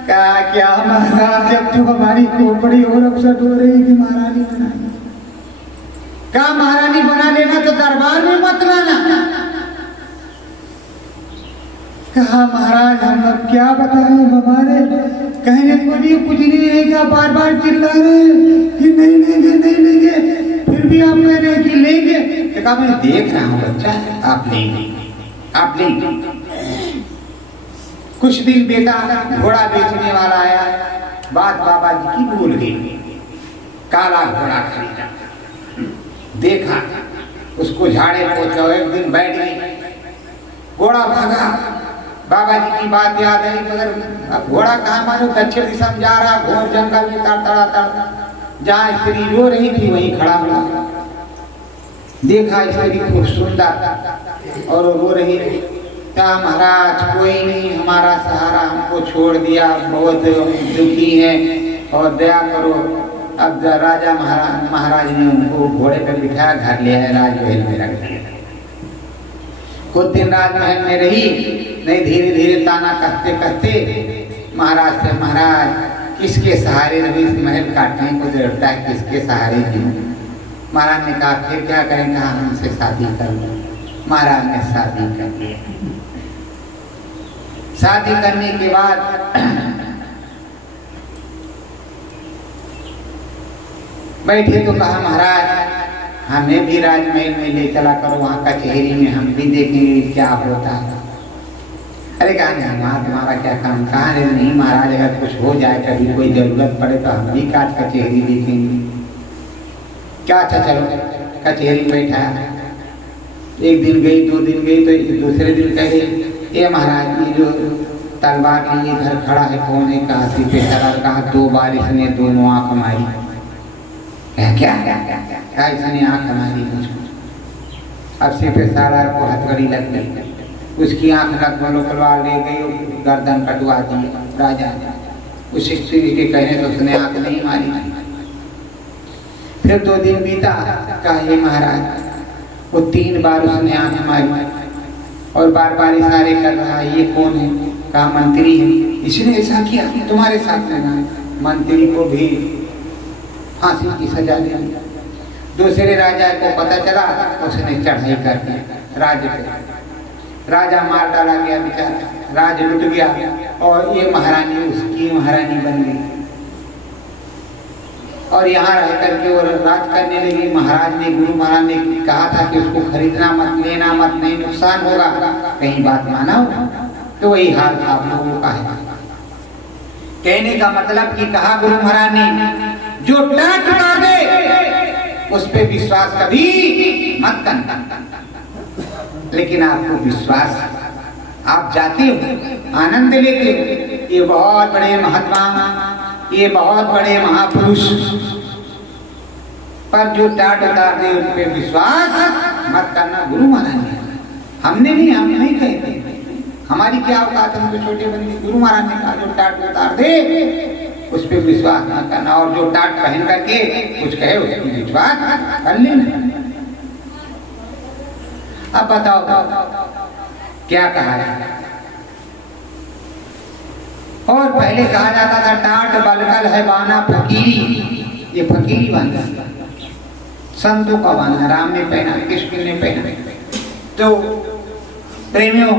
कहा क्या महाराज, जब तू हमारी खोपड़ी और अपसेट हो रही कि महारानी बना। कहा महारानी बना लेना तो दरबार में मत लाना। कहा महाराज हम अब क्या बताएं, हमारे कहने को भी कुछ नहीं है, क्या बार बार चिल्ला रहे कि नहीं लेंगे नहीं लेंगे, फिर भी आप कह रहे हैं कि लेंगे। तो कहा मैं देख रहा हूँ बच्चा, आप लेंगे, आप लेंगे। कुछ दिन बेटा घोड़ा बेचने वाला आया, बात बाबा जी की भूल गई। काला घोड़ा खरीदा, देखा, उसको झाड़े पोछा, एक दिन बैठ गई, घोड़ा भागा। बाबा जी की बात याद आई, मगर अब घोड़ा कहाँ मानो दक्षिण दिशा में जा रहा, घोर जंगल में तड़तड़ाता, जहाँ स्त्री रो रही थी वहीं खड़ा हुआ। देखा स्त्री खूब सुंदर और रो रही थी। कहा महाराज कोई नहीं, हमारा सहारा हमको छोड़ दिया, बहुत दुखी है और दया करो। अब राजा महाराज ने उनको घोड़े पर बिठाया, घर ले आए, राजमहल में रख दिया। कुछ दिन राजमहल में रही, नहीं धीरे धीरे ताना कसते कसते महाराज से, महाराज किसके सहारे रही, इस महल काटने को जरूरत है, किसके सहारे क्यों? महाराज ने कहा फिर क्या करें? कहा हमसे शादी कर लो। महाराज ने शादी कर लिया। शादी करने के बाद बैठे तो कहा महाराज हमें भी राजमहल में ले चला करो, वहाँ कचहरी में हम भी देखेंगे क्या होता है। अरे कहा नहीं वहाँ तुम्हारा क्या काम। कहा नहीं महाराज अगर कुछ हो जाए कभी कोई जरूरत पड़े तो हम भी काट कचहरी देखेंगे। क्या अच्छा चलो कचहरी में बैठा। एक दिन गई, 2 दिन गई, तो दूसरे दिन कहे ये महाराज ये जो तलवार लिए इधर खड़ा है कौन है। कहा सिर पे सवार। कहा 2 बार इसने दोनों आंख मारी। क्या इसने आंख मारी मुझको। अब सिर पे सवार को हथकड़ी लग गई, उसकी आंख नकलवा ले गई, गर्दन कटवा दी राजा। उस स्त्री के कहने तो उसने आंख नहीं मारी। फिर 2 दिन बीता। कहा ये महाराज वो 3 बार उसने आंख मारी और बार बार इशारे कर रहा है, ये कौन है। कहा मंत्री है, इसने ऐसा किया तुम्हारे साथ में। मंत्री को भी फांसी की सजा दी। दूसरे राजा को पता चला, उसने चढ़ाई कर दी राज्य पे। राजा मार डाला गया बेचारा, राज लुट गया और ये महारानी उसकी महारानी बन गई और यहाँ रह करके वो राज करने लगी। महाराज ने, गुरु महाराज ने कहा था कि उसको खरीदना मत, लेना मत, नहीं नुकसान होगा। कहीं बात माना हो तो वही हाल आप लोगों का है। कहने का मतलब कि कहा गुरु महाराज ने जो डांट मार दे उस पे विश्वास कभी मत करना। लेकिन आपको विश्वास, आप जाते हो, आनंद लेते हो, ये बहुत बड़े महात्मा, ये बहुत बड़े महापुरुष, पर जो डांट उतार दे उन पे विश्वास मत करना। गुरु महाराज ने, हमने नहीं, हम नहीं कहते, हमारी क्या औकात है, हम तो छोटे बंदे। गुरु महाराज ने कहा जो डांट उतार दे उस पे विश्वास न करना, और जो टाट पहन करके कुछ कहे उस पर विश्वास कर लेना। अब बताओ क्या कहा है। और पहले कहा जाता था टाट बलकल है बाना फकीरी। ये फकीरी बाना संतों का बाना, राम ने पहना, कृष्ण ने पहना। तो प्रेमियों,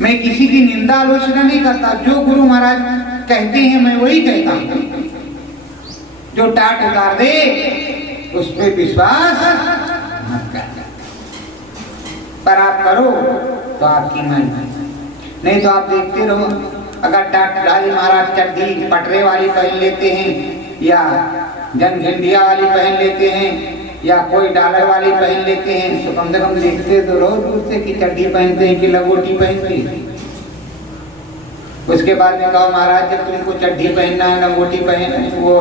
मैं किसी की निंदा आलोचना नहीं करता, जो गुरु महाराज कहते हैं मैं वही कहता हूं। जो टाट उतार दे उस पर विश्वास मत कर, पर आप करो तो आपकी मन, नहीं तो आप देखते रहो। अगर टाट डाली महाराज चड्डी पटरे वाली पहन लेते हैं या जनझंडिया वाली पहन लेते हैं या कोई डॉलर वाली पहन लेते हैं, तो कम से कम देखते तो रहो दूर से कि चड्डी पहनते हैं कि लंगोटी पहनते हैं। उसके बाद में कहो महाराज जब तुमको चड्डी पहनना है, लंगोटी पहन, वो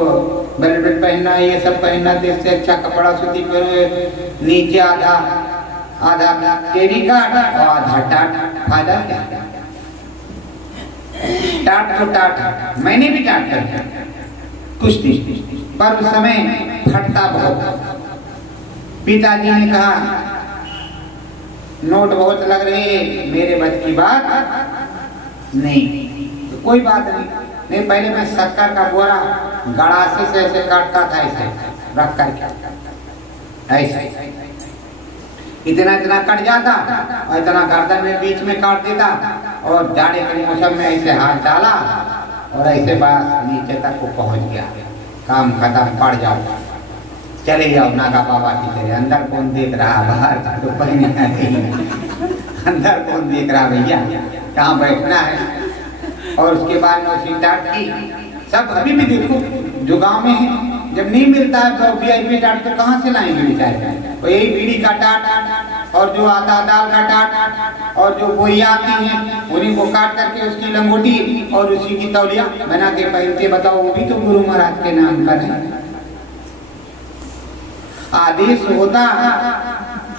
बेल्ट पहनना है, ये सब पहनना, तो इससे अच्छा कपड़ा सूती पहनो, नीचे आधा केरी काट और आधा टाट। फायदा क्या? टाट तो टाट, मैंने भी टाट कर कुछ नहीं, पर उस समय फटता बहुत। पिताजी ने कहा नोट बहुत लग रहे हैं, मेरे बच की बात नहीं, तो कोई बात नहीं। पहले मैं शक्कर का बोरा गड़ासे से ऐसे काटता था, ऐसे रख करके ऐसे, इतना कट जाता और इतना गर्दन में बीच में काट देता और जाड़े के मौसम में ऐसे हाथ डाला और ऐसे बस नीचे तक को पहुंच गया, काम खत्म, पड़ जाओ, चले जाओ नागा बाबा की तरह। अंदर कौन देख रहा, बाहर तो पहने अंदर कौन देख रहा भैया, कहाँ बैठना है। और उसके बाद में उसी टाट की सब अभी भी देखो जो गांव में है, जब नहीं मिलता है तो VIP टाट तो कहाँ से लाएंगे बेचारे। और यही बीड़ी का टाट और जो आता दाल का टाट और जो बोइया आती हैं उन्हीं को काट करके उसकी लंगोटी और उसी की तौलिया बना के पहनते। बताओ वो भी तो गुरु महाराज के नाम पर है। आदेश होता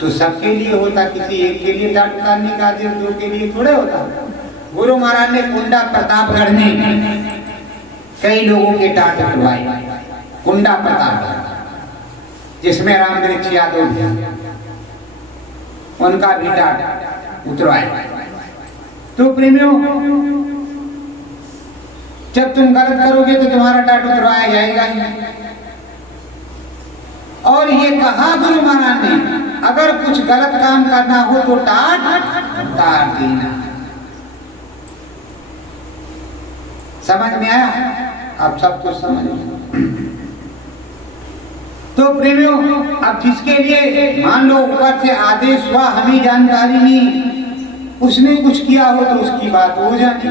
तो सबके लिए होता, किसी एक के लिए टाट उतारने का आदेश दो के लिए थोड़े होता। गुरु महाराज ने कुंडा प्रतापगढ़ में कई लोगों के टाट उतरवाए। कुंडा प्रतापगढ़ जिसमें राम वृक्ष यादव उनका भी टाट उतरवाए। तो प्रेमियों, जब तुम गलत करोगे तो तुम्हारा टाट उतरवाया जाएगा ही। और ये कहा गुरु महाराज ने, अगर कुछ गलत काम करना हो तो टाट उतार देना। समझ में आया? अब सब कुछ समझ में। तो प्रेमियों, अब जिसके लिए मान लो ऊपर से आदेश हुआ, हमें जानकारी नहीं, उसने कुछ किया हो तो उसकी बात हो जाती,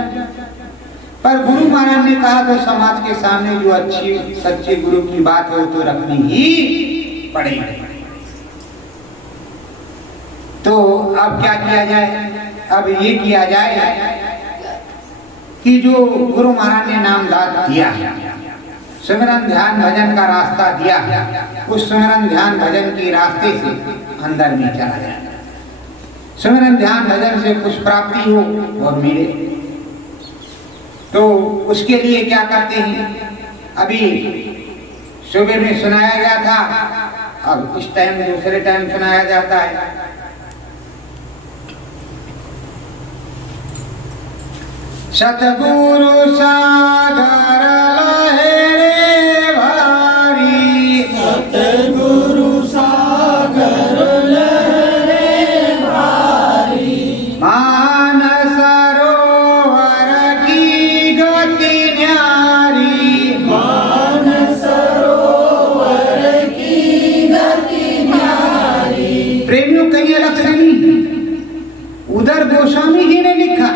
पर गुरु महाराज ने कहा तो समाज के सामने जो अच्छी सच्चे गुरु की बात है वो तो रखनी ही पड़ेगी। तो अब क्या किया जाए? अब ये किया जाए कि जो गुरु महाराज ने नामदान दिया, सिमरन ध्यान भजन का रास्ता दिया, उस सिमरन ध्यान भजन के रास्ते से अंदर में चला जाए। सिमरन ध्यान भजन से कुछ प्राप्ति हो और मिले, तो उसके लिए क्या करते हैं? अभी सुबह में सुनाया गया था, अब इस टाइम दूसरे टाइम सुनाया जाता है। सतगुरु सागर लहरे भारी, सतगुरु सागर लहरे भारी, मान सरोवर की गति न्यारी, मान सरोवर की गति न्यारी। प्रेमियों कई अलग से नहीं, उधर गोस्वामी जी ने लिखा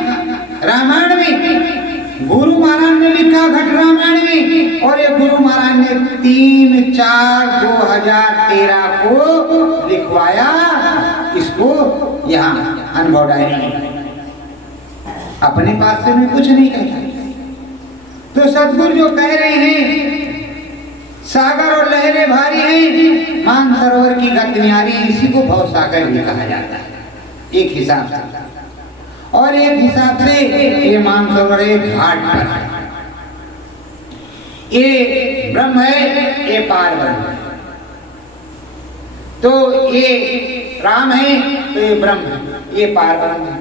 रामायण में, गुरु महाराज ने लिखा घट रामायण में, और ये गुरु महाराज ने 3/4/2013 को लिखवाया इसको यहाँ अनुभव डायरी। अपने पास से मैं कुछ नहीं कहता। तो सतगुरु जो कह रहे हैं सागर और लहरें भारी हैं, मान सरोवर की गति न्यारी, इसी को भव सागर भी कहा जाता है एक हिसाब से। और एक हिसाब से ये मानसरोवर एक घाट पर है, ये ब्रह्म है, ये पार ब्रह्म है। तो ये राम है तो ये ब्रह्म है, ये पार ब्रह्म है।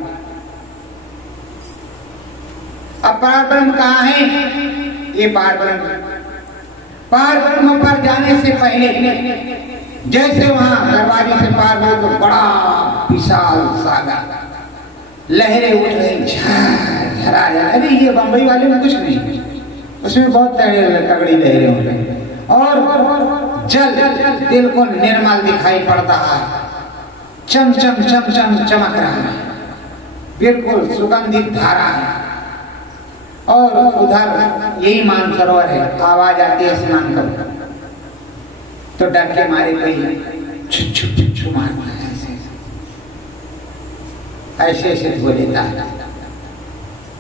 अब पार ब्रह्म कहाँ है? ये पार ब्रह्म है। पार ब्रह्म पर जाने से पहले जैसे वहां दरवाजे से पार हो तो बड़ा विशाल सागर, लहरें उठ रही, झरा जा। अरे ये बंबई वाले में कुछ नहीं, उसमें बहुत तगड़ी लहरें उठ रही, और जल बिल्कुल निर्मल दिखाई पड़ता है, चम चम चम चम चमक रहा है, बिल्कुल सुगंधित धारा है। और उधर यही मानसरोवर है, आवाज आती है स्नान करो तो डर के मारे कहीं छुच्छू मारता है, ऐसे ऐसे धो लेता है,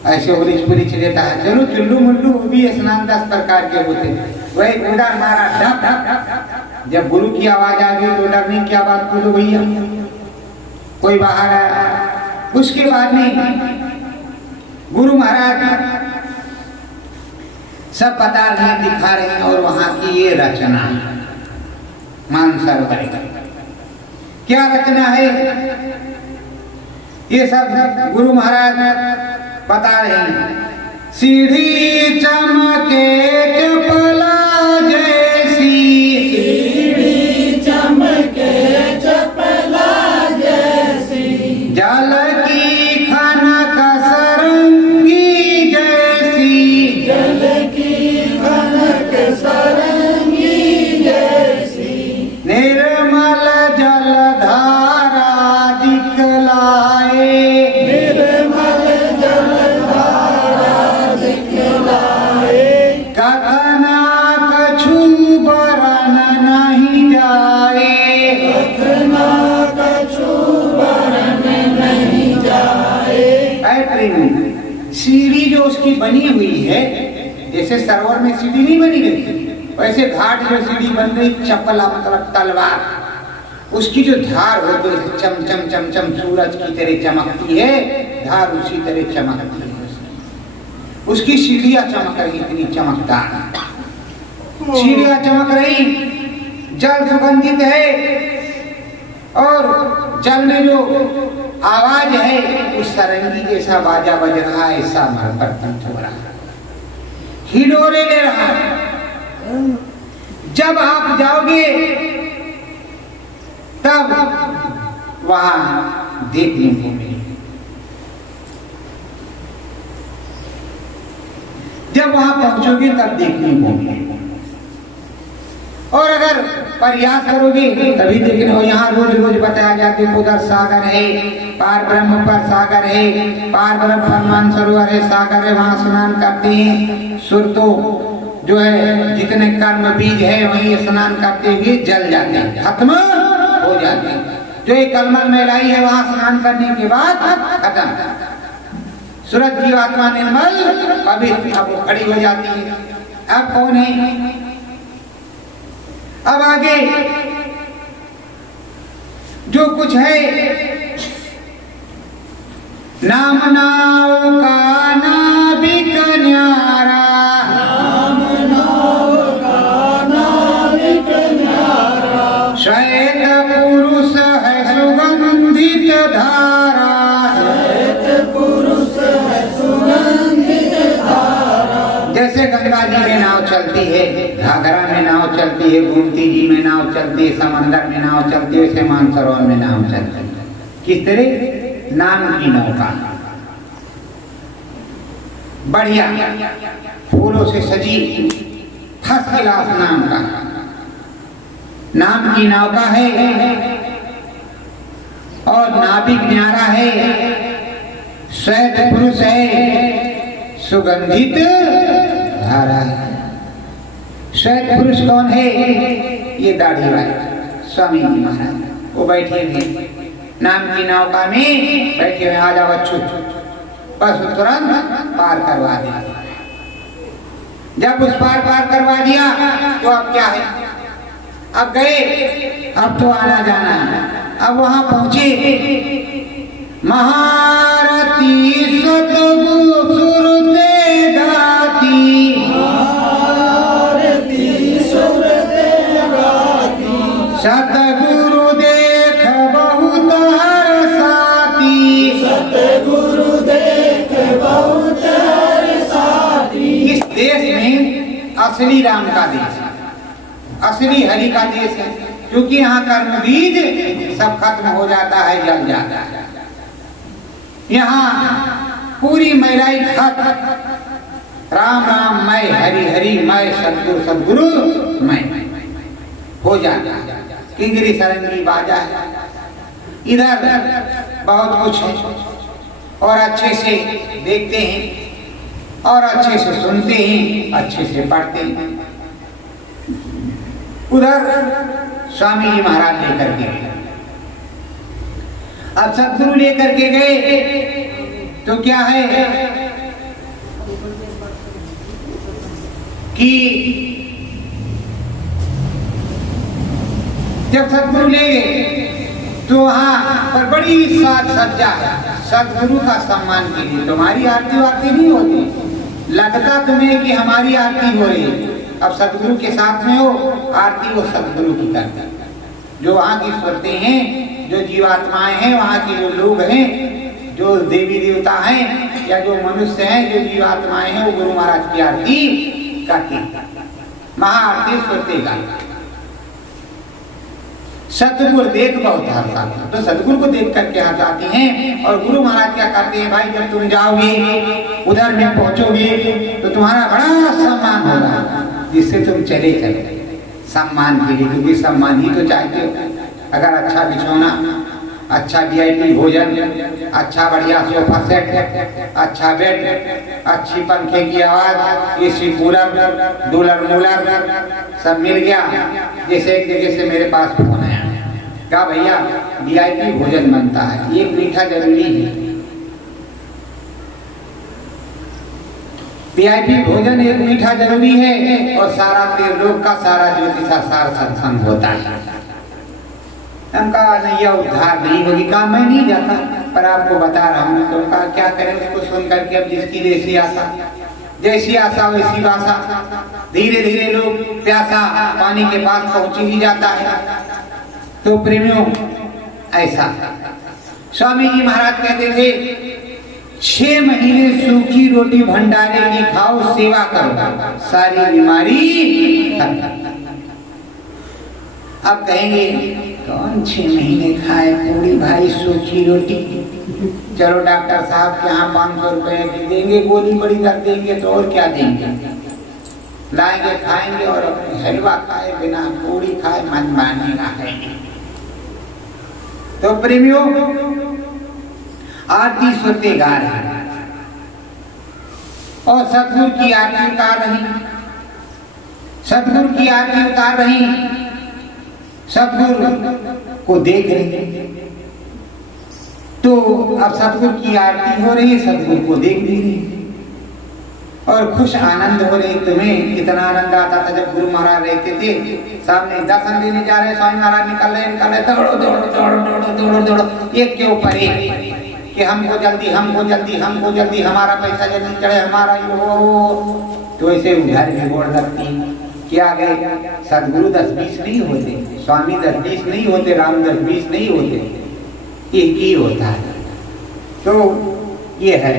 ऐसे उलिच लेता है। चलो चुल्लू मुल्लू भी स्नान 10 प्रकार के होते हैं, वही कूदा मारा ढप ढप। जब गुरु की आवाज आ गई तो डरने क्या बात, कूदो भैया, कोई बाहर आया। उसके बाद में गुरु महाराज सब बता रहे हैं, दिखा रहे हैं, और वहां की ये रचना है मानसरोवर का। क्या रचना है ये सब गुरु महाराज बता रहे हैं। सीढ़ी चमके चपला जैसी, सीढ़ी चमके चपला जैसी, जल की खनक सरंगी जैसी, जल की खनक सरंगी जैसी, निर्मल जल धारा दिखलाए, निर्मल जलधारा दिखलाए, कथना कछु बरन नहीं जाए, कथना कछु बरन नहीं जाए। सीढ़ी जो उसकी बनी हुई है, जैसे सरोवर में सीढ़ी नहीं बनी गई, वैसे घाट जो सीढ़ी बन गई, चपला मतलब तलवार, उसकी जो धार होती है चम चम चम चम सूरज की तरह चमकती है, धार उसी तरह चमकती है। उसकी सीढ़ियां चमक रही, इतनी चमकदार सीढ़ियां चमक रही, जल सुगंधित है, और जल में जो आवाज है उस सरंगी जैसा बाजा बज रहा है, ऐसा प्रतीत हो रहा है, हिडोरे ले रहा है। जब आप जाओगे तब वहां देखने को मिलेगी। जब वहां पहुंचोगे तब देखने को मिलेगा। और अगर प्रयास करोगे तभी देखने को। यहाँ रोज रोज बताया जाते उधर सागर है, पार ब्रह्म पर सागर है, पार ब्रह्म हनुमान सरोवर है, सागर है, वहां स्नान करते हैं। सुर तो जो है जितने कर्म बीज है वहीं स्नान करते हुए जल जाते हैं, खत्म हो जाते हैं। जो एक कलमल मैलाई है वहां स्नान करने के बाद खत्म। सूरज जीवात्मा निर्मल पवित्र अब खड़ी हो जाती है। अब कौन है? अब आगे जो कुछ है, नाम नाव का नाविक न्यारा, नाम नाव का नाविक न्यारा, श्वेत पुरुष है सुगंधित धारा, श्वेत पुरुष है सुगंधित धारा। जैसे गंगा जी में नाव चलती है, घाघरा में नाव चलती है, गोमती जी में नाव चलती है, समंदर में नाव चलती है, वैसे मानसरोवर में नाव चलती है। किस तरह? नाम की नौका, बढ़िया फूलों से सजी, फर्स्ट क्लास नाम का नाम की नौका है। और नाविक न्यारा है, श्वेत पुरुष है, सुगंधित धारा है। श्वेत पुरुष कौन है? ये दाढ़ी वाले स्वामी जी महाराज, वो बैठे हैं नाम की नौका में, बैठे हुए। आ जाओ बच्चों, बस तुरंत पार करवा दिया। जब उस पार करवा दिया तो अब क्या है? अब गए, अब तो आना जाना है। अब वहां पहुंचे, महारती सतगुरु सुरते गाती, महारती सुरते गाती, सतगुरु देख बहुत हरसाती, सतगुरु देख बहुत हरसाती। इस देश में असली राम का देश है, असली हरि का देश है, क्योंकि यहाँ कर्म बीज सब खत्म हो जाता है, जल जाता है। यहाँ पूरी मैलाई खत्म, राम राम मैं, हरि हरि मैं, सतगुरु सतगुरु मैं हो जाता है। किंगरी सरंगी बाजा है। इधर बहुत कुछ है, और अच्छे से देखते हैं, और अच्छे से सुनते हैं, अच्छे से पढ़ते हैं। उधर स्वामी जी महाराज लेकर के गए। अब सतगुरु लेकर के गए तो क्या है कि जब सतगुरु ले गए तो वहां पर बड़ी साज सज्जा है सतगुरु का सम्मान के लिए। तुम्हारी आरती वारती नहीं होती, लगता तुम्हें कि हमारी आरती हो रही है। अब सतगुरु के साथ में हो, आरती वो सतगुरु की करते हैं। जो वहाँ की सुरतें हैं, जो जीवात्माएं हैं, वहाँ के जो लोग हैं, जो देवी देवता हैं या जो मनुष्य हैं, जो जीवात्माएं हैं, वो गुरु महाराज की आरती करते हैं। महाआरती सुरते का सतगुरु देख बहुत हंसाते हैं, तो सतगुरु को देख करके हंसाते हैं। और गुरु महाराज क्या करते हैं? भाई जब तुम जाओगे, उधर में पहुंचोगे तो तुम्हारा बड़ा सम्मान होगा, जिससे तुम चले सम्मान के लिए, क्योंकि सम्मान ही तो चाहते हो। अगर अच्छा बिछौना, अच्छा VIP भोजन, अच्छा बढ़िया सोफा सेट, अच्छा बेड, अच्छी पंखे की आवाज, AC कूलर, डूलर मूलर सब मिल गया। जैसे एक जगह से मेरे पास फोन आया, क्या भैया VIP भोजन बनता है, एक मीठा जरूरी है। VIP भोजन एक मीठा जरूरी है, और सारा त्रिलोक का सारा ज्योतिषा सार सत्संग होता है। हम कहा नहीं, यह उद्धार नहीं होगी। कहा मैं नहीं जाता, पर आपको बता रहा हूँ। तो कहा क्या करें उसको सुन करके। अब जिसकी जैसी आशा वैसी भाषा। धीरे धीरे लोग प्यासा पानी के पास पहुंच ही जाता है। तो प्रेमियों, ऐसा स्वामी जी महाराज कहते थे, 6 महीने सूखी रोटी भंडारे की खाओ, सेवा करो, सारी बीमारी खत्म। अब कहेंगे कौन 6 महीने खाए पूरी भाई सूखी रोटी। चलो डॉक्टर साहब के यहाँ 500 रुपए की देंगे, गोली बड़ी कर देंगे, तो और क्या देंगे, लाएंगे खाएंगे और हलवा खाए बिना पूरी खाए मन मानेगा है। तो प्रेमियों आरती सुनते गा रहे और सतगुरु की आरती उतार रही, सतगुरु की आरती उतार रही, सतगुरु को देख रही। तो अब सतगुरु की आरती हो रही, सतगुरु को देख रही और खुश आनंद हो रही। तुम्हें कितना आनंद आता था जब गुरु महाराज रहते थे, सामने दर्शन देने जा रहे, स्वामी महाराज निकल रहे, दौड़ो दौड़ो दौड़ो दौड़ो दौड़ो दौड़ो, एक के ऊपर एक कि हमको जल्दी हमको जल्दी हमको जल्दी, हमारा पैसा जल्दी चढ़े, हमारा यो। तो ऐसे उधर भी बोल लगती क्या गए। सदगुरु 10-20 नहीं होते, स्वामी 10-20 नहीं होते, राम 10-20 नहीं होते, एक ही होता है। तो ये है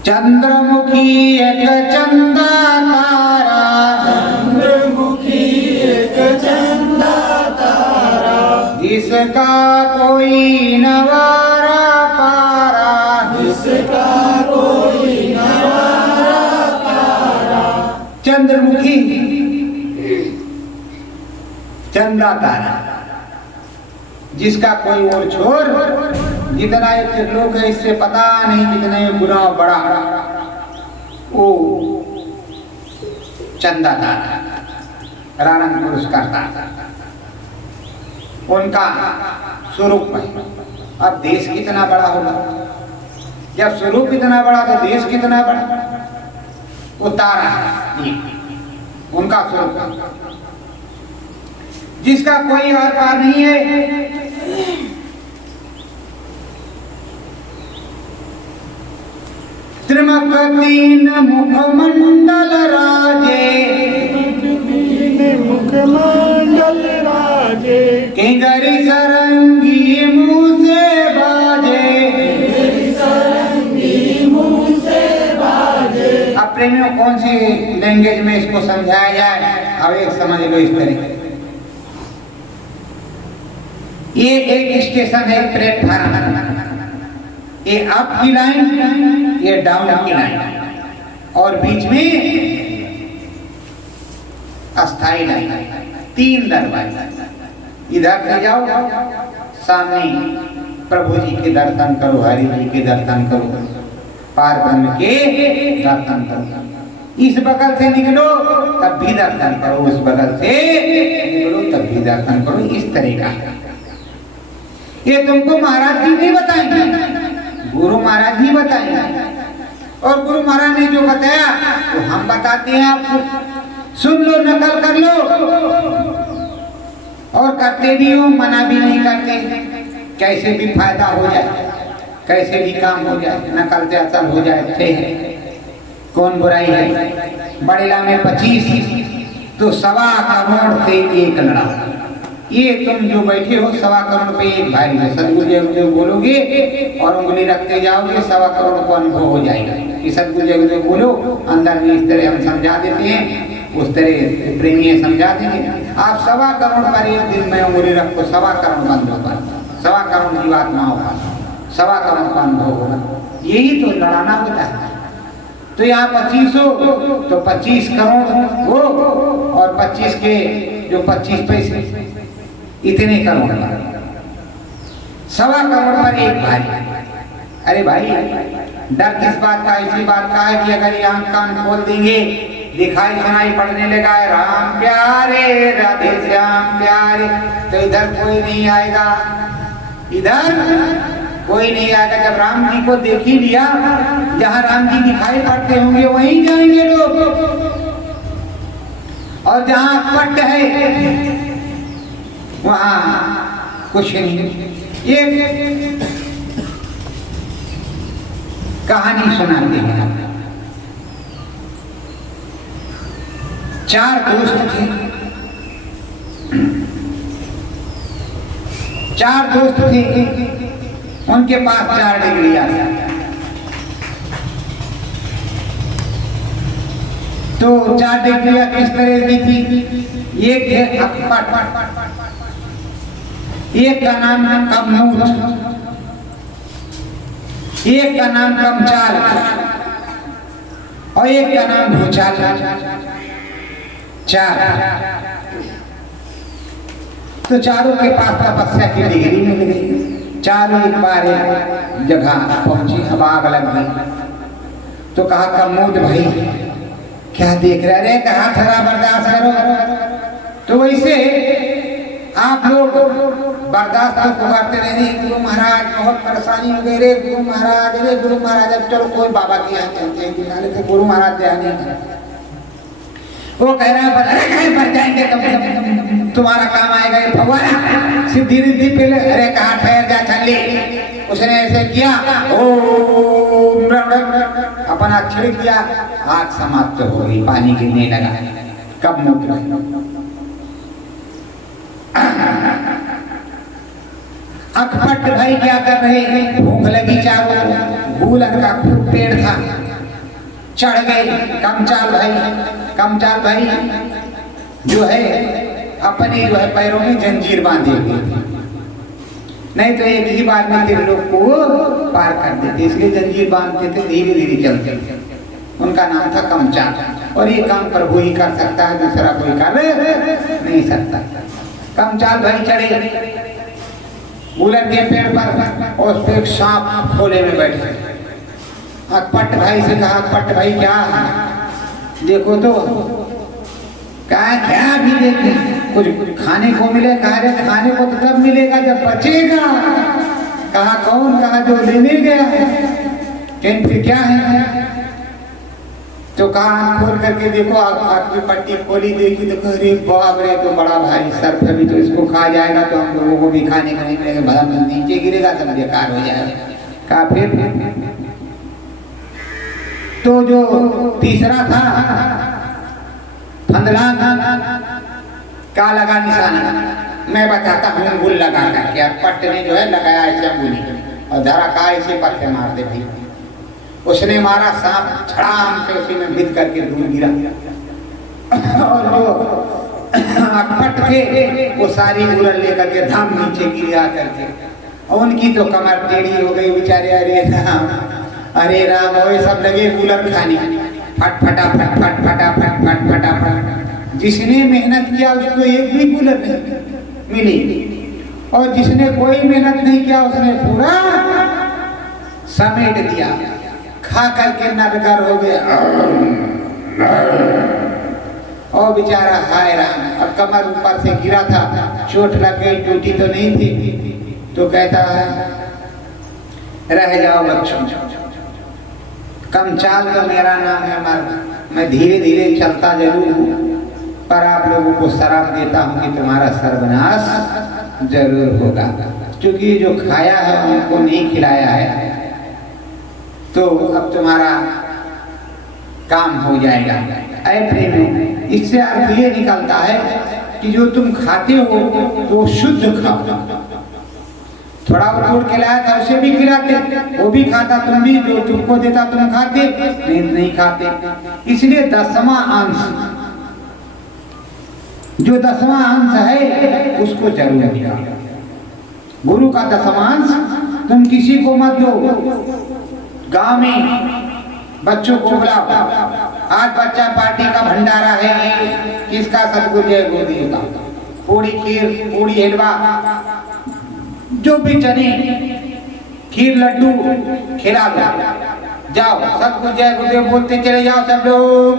चंद्रमुखी एक चंदा तारा, चंद्रमुखी एक चंदा तारा, जिसका कोई नवारा पारा, जिसका कोई नवारा पारा। चंद्रमुखी चंदा तारा, जिसका कोई और छोर, जितना एक त्रिलोक है इससे पता नहीं कितने गुना बड़ा वो चंदा तारा, रानंद पुरुष करता उनका स्वरूप है। अब देश कितना बड़ा होगा, जब स्वरूप इतना बड़ा तो देश कितना बड़ा। वो तारा है उनका स्वरूप, जिसका कोई आर पार नहीं है। त्रिमुख तीन मुखमंडल राजे, मुखमंडल राजे, किंगरी सरंगी मुंह से बाजे, सरंगी मुंह से बाजे। अब प्रेमियों कौन सी लैंग्वेज में इसको समझाया जाए, अब एक समझ लो इस तरह। ये एक स्टेशन है प्लेटफार्म, ये अप की लाइन, ये डाउन की लाइन, और बीच में अस्थाई लाइन, 3 दरवाजे। इधर से जाओ, सामने प्रभु जी के दर्शन करो, हरि जी के दर्शन करो, पार ब्रह्म के दर्शन करो। इस बगल से निकलो तब भी दर्शन करो, उस बगल से निकलो तब भी दर्शन करो। इस तरह का ये तुमको महाराज जी नहीं बताएंगे, गुरु महाराज ही बताएंगे। और गुरु महाराज ने जो बताया तो हम बताते हैं आपको, सुन लो, नकल कर लो, और करते भी हो, मना भी नहीं करते। कैसे भी फायदा हो जाए, कैसे भी काम हो जाए, नकल से असल हो जाए, थे कौन बुराई है। बड़ेला में 25 तो 1.25 करोड़ से एक लड़ा। ये तुम जो बैठे हो 1.25 करोड़ पे एक भाई है। सदगुरु जी बोलोगे और उंगली रखते जाओगे, 1.25 करोड़ को अनुभव हो जाएगा कि सदगुरु जी बोलो। अंदर में इस तरह हम समझा देते हैं, उस तरह प्रेमी समझा देंगे। आप 1.25 करोड़ पर एक दिन में उंगली रखो, 1.25 करोड़ बंद होगा, 1.25 करोड़ जीवात्माओं का 1.25 करोड़ का अनुभव होगा। यही तो लड़ाना होता है। तो यहाँ 25 हो तो 25 करोड़ हो, और 25 के जो 25 पैसे इतने करोड़, 1.25 करोड़ पर एक भाई। अरे भाई डर किस बात का, इसी बात का है कि अगर ये आंख कान खोल देंगे, दिखाई सुनाई पड़ने लगा है राम प्यारे राधे श्याम प्यारे, तो इधर कोई नहीं आएगा, इधर कोई नहीं आएगा। जब राम जी को देख ही लिया, जहाँ राम जी दिखाई पड़ते होंगे वहीं जाएंगे लोग, और जहाँ पट है वहाँ कुछ नहीं। ये कहानी सुनाते हैं। 4 दोस्त थे, 4 दोस्त थे, उनके पास 4 डिग्रियां। तो 4 डिग्रियां किस तरह की थी? एक है अकपट, एक का नाम है कमनूत, एक का नाम कमचाल और एक का नाम भूचाल। 4। तो चारों के पास तपस्या की डिग्री मिल गई। चारों एक बार एक जगह पहुंची, अब आग लग गई। तो कहा कमनूत भाई क्या देख रहे हैं, कहा थोड़ा बर्दाश्त करो। तो वैसे आप लोग बर्दाश्त तो करते रहे, गुरु महाराज बहुत परेशानी हो गई रे, गुरु महाराज रे गुरु महाराज। अब चलो कोई बाबा के यहाँ चलते हैं, तो गुरु महाराज ध्यान वो कह रहा है कहीं पर जाएंगे तब तुम्हारा काम आएगा। ये फव्वारा सिद्धि रिद्धि पहले, अरे कहा ठहर जा छल्ली। उसने ऐसे किया, ओम अपना छिड़क दिया, आग समाप्त हो गई, पानी गिरने लगा। कब मुक्त अकपट भाई क्या कर रहे हैं? भूख लगी चारों, गूलन का पेड़ था, चढ़ गए। कमचाल भाई जो है अपने जो है पैरों में जंजीर बांधे हुए, नहीं तो एक ही बार में तीन लोग को पार कर देते, इसलिए जंजीर बांधते थे, धीरे धीरे चलते। उनका नाम था कमचाल। और ये काम प्रभु ही कर सकता है, दूसरा कोई कर नहीं सकता। कमचाल भाई चढ़े गूलन के पेड़ पर और उस पे एक सांप खोले में बैठे। अकपट भाई से कहा, अकपट भाई क्या देखो तो, कहा क्या भी देखे, कुछ खाने को मिले? कहा रे खाने को तो तब मिलेगा जब बचेगा। कहा कौन? कहा जो लेने गया है। फिर क्या है? तो कहा खोल करके देखो, आग की पट्टी खोली, देखी तो अरे बाप रे, तो बड़ा भारी सर्फ है, तो इसको खा जाएगा तो हम लोगों को भी खाने को नहीं मिलेगा, भला नीचे गिरेगा सब बेकार हो जाएगा। कहा फिर? तो जो तीसरा था फंदलान का लगा निशाना, मैं बताता हूँ, अंगुल लगा करके पट्ट ने जो है लगाया ऐसे अंगुली और धरा का ऐसे पत्ते मार दे भाई। उसने मारा, सांप छड़ाम से उसी में बिद करके दूर गिरा। और जो अकपट थे वो सारी गूलन लेकर के धाम नीचे गिरा करके, और उनकी तो कमर टेढ़ी हो गई बेचारे। अरे राम वो सब लगे गूलन खाने, फट फटाफट। जिसने मेहनत किया उसको एक भी गूलन नहीं मिली, और जिसने कोई मेहनत नहीं किया उसने पूरा समेट दिया, खा करके नरगर हो गया। और बेचारा हाय राम, अब कमर ऊपर से गिरा था, चोट लग गई, टूटी तो नहीं थी। तो कहता है रह जाओ बच्चों, कमचाल तो मेरा नाम है, मैं धीरे धीरे चलता जरूर हूँ, पर आप लोगों को शराप देता हूँ कि तुम्हारा सर्वनाश जरूर होगा, क्योंकि जो खाया है उनको नहीं खिलाया है। तो अब तुम्हारा काम हो जाएगा। ऐ प्रेम, इससे अर्थ ये निकलता है कि जो तुम खाते हो वो शुद्ध खाओ। थोड़ा तोड़ के लाया था उसे भी खिलाते, वो भी खाता, तुम भी जो तुमको देता तुम खाते नहीं खाते। इसलिए 10वां अंश, जो 10वां अंश है उसको जरूर दिया। गुरु का 10वां अंश तुम किसी को मत दो। गांव में बच्चों को बुलाओ, आज बच्चा पार्टी का भंडारा है, किसका? सतगुरु जय गुरुदेव का। पूरी खीर, पूरी हलवा, जो भी चने, खीर, लड्डू खिला दो। जाओ सतगुरु जय गुरुदेव बोलते चले जाओ सब लोग।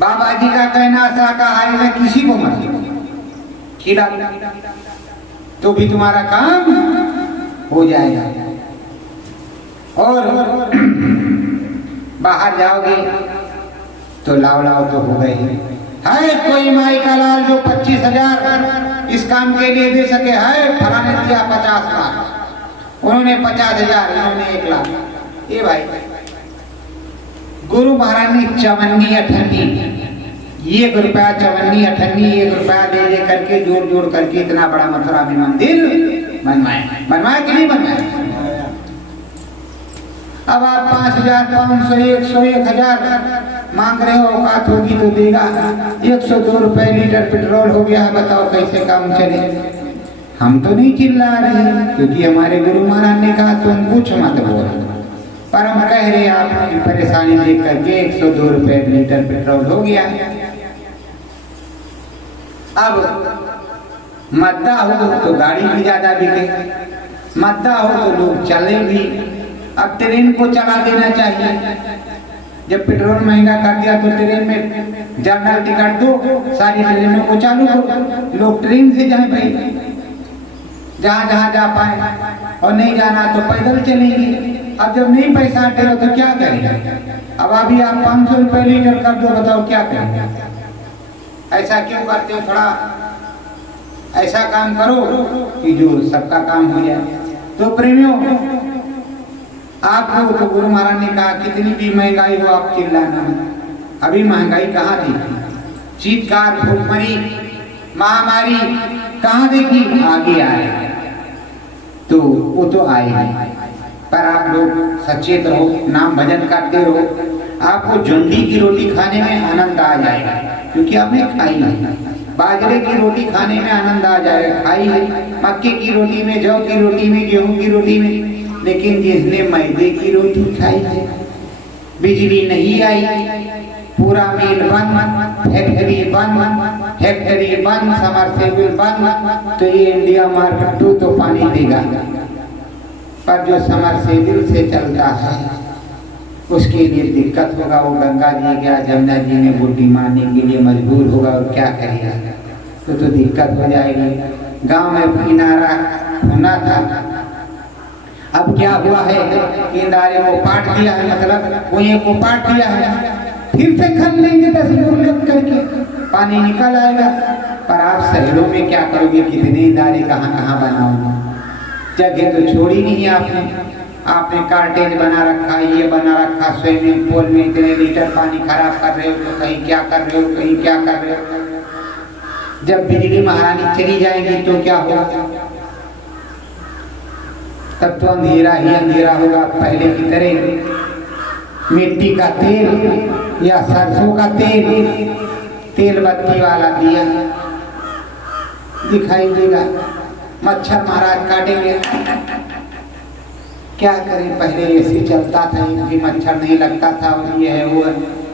बाबा जी का कहना शाकाहारी में किसी को मत खिला, तो भी तुम्हारा काम हो जाएगा। और बाहर जाओगे तो लाओ तो हो गए। है कोई माई का लाल जो 25,000 इस काम के लिए दे सके? है फलाने दिया 50 लाख, उन्होंने 50,000, इन्होंने 1 लाख। ये भाई गुरु महाराज ने चवन्नी अठन्नी, 1 रुपया चवन्नी अठन्नी, 1 रुपया दे करके जोड़ करके इतना बड़ा मथुरा में मंदिर बनवाया कि नहीं बनवाया? अब आप 5,000, 500, 100, 1,000 मांग रहे हो, औकात होगी तो देगा। 102 रुपए लीटर पेट्रोल हो गया है, बताओ कैसे काम चले। हम तो नहीं चिल्ला रहे क्योंकि हमारे गुरु महाराज ने कहा तुम कुछ मत बोलो, पर हम कह रहे आपकी परेशानी देख करके 102 रुपए लीटर पेट्रोल हो गया। अब मद्दा हो तो गाड़ी भी ज्यादा बिके, मद्दा हो तो लोग चले भी। अब ट्रेन को चला देना चाहिए। जब पेट्रोल महंगा कर दिया तो ट्रेन में जनरल टिकट दो, सारी ट्रेनों को चालू करो, लोग ट्रेन से जाए भाई, जहाँ जहाँ जा पाए, और नहीं जाना तो पैदल चलेंगे। अब जब नहीं पैसा हटे हो तो क्या करेंगे। अब अभी आप 500 रुपए लीटर कर दो, बताओ क्या करेंगे। ऐसा क्यों करते हो, थोड़ा ऐसा काम करो कि जो सबका काम हो जाए। तो प्रेमियों, आपको तो गुरु महाराज ने कहा कितनी भी महंगाई हो आप चिल्लाना मत। अभी महंगाई कहाँ देखी, चीतकार, भूखमरी, महामारी कहाँ देखी, आगे आए तो वो तो आएगी। पर आप लोग सचेत रहो, नाम भजन करते रहो, आपको जुंडी की रोटी खाने में आनंद आ जाएगा, क्योंकि आपने खाई नहीं। बाजरे की रोटी खाने में आनंद आ जाएगा, खाई है। मक्के की रोटी में, जौ की रोटी में, गेहूं की रोटी में। लेकिन जिसने मैदे की रोटी खाई है, बिजली नहीं आई, पूरा मिल बंद, फैक्ट्री बंद, फैक्ट्री बंद, समरसेबुल बंद, तो ये इंडिया मार्केट तो पानी देगा। पर जो समरसेबुल से चलता है उसके लिए दिक्कत होगा। वो गंगा जी गया, जमुना जी में बूटी मारने के लिए मजबूर होगा, और क्या करेगा, तो दिक्कत हो जाएगी। गांव में किनारा होना था, अब क्या हुआ है, किनारे को पाट दिया है, मतलब कुएं को पाट दिया है, फिर से खन लेंगे 10 लोग करके, पानी निकल आएगा। पर आप शहरों में क्या करोगे, कितने इनारे कहाँ कहाँ बनाओगे, जगह तो छोड़ी नहीं आपने। आपने कार्टेज बना रखा, ये बना रखा, स्विमिंग पूल में इतने लीटर पानी खराब कर रहे हो, तो कहीं क्या कर रहे हो, कहीं क्या कर रहे हो। जब बिजली महारानी चली जाएगी तो क्या होगा, तब तो अंधेरा ही अंधेरा होगा। पहले की तरह मिट्टी का तेल या सरसों का तेल बत्ती वाला दिया दिखाई देगा। मच्छर महाराज काटेंगे, क्या करें, पहले ऐसे चलता था, भी मच्छर नहीं लगता था, और ये है वो है।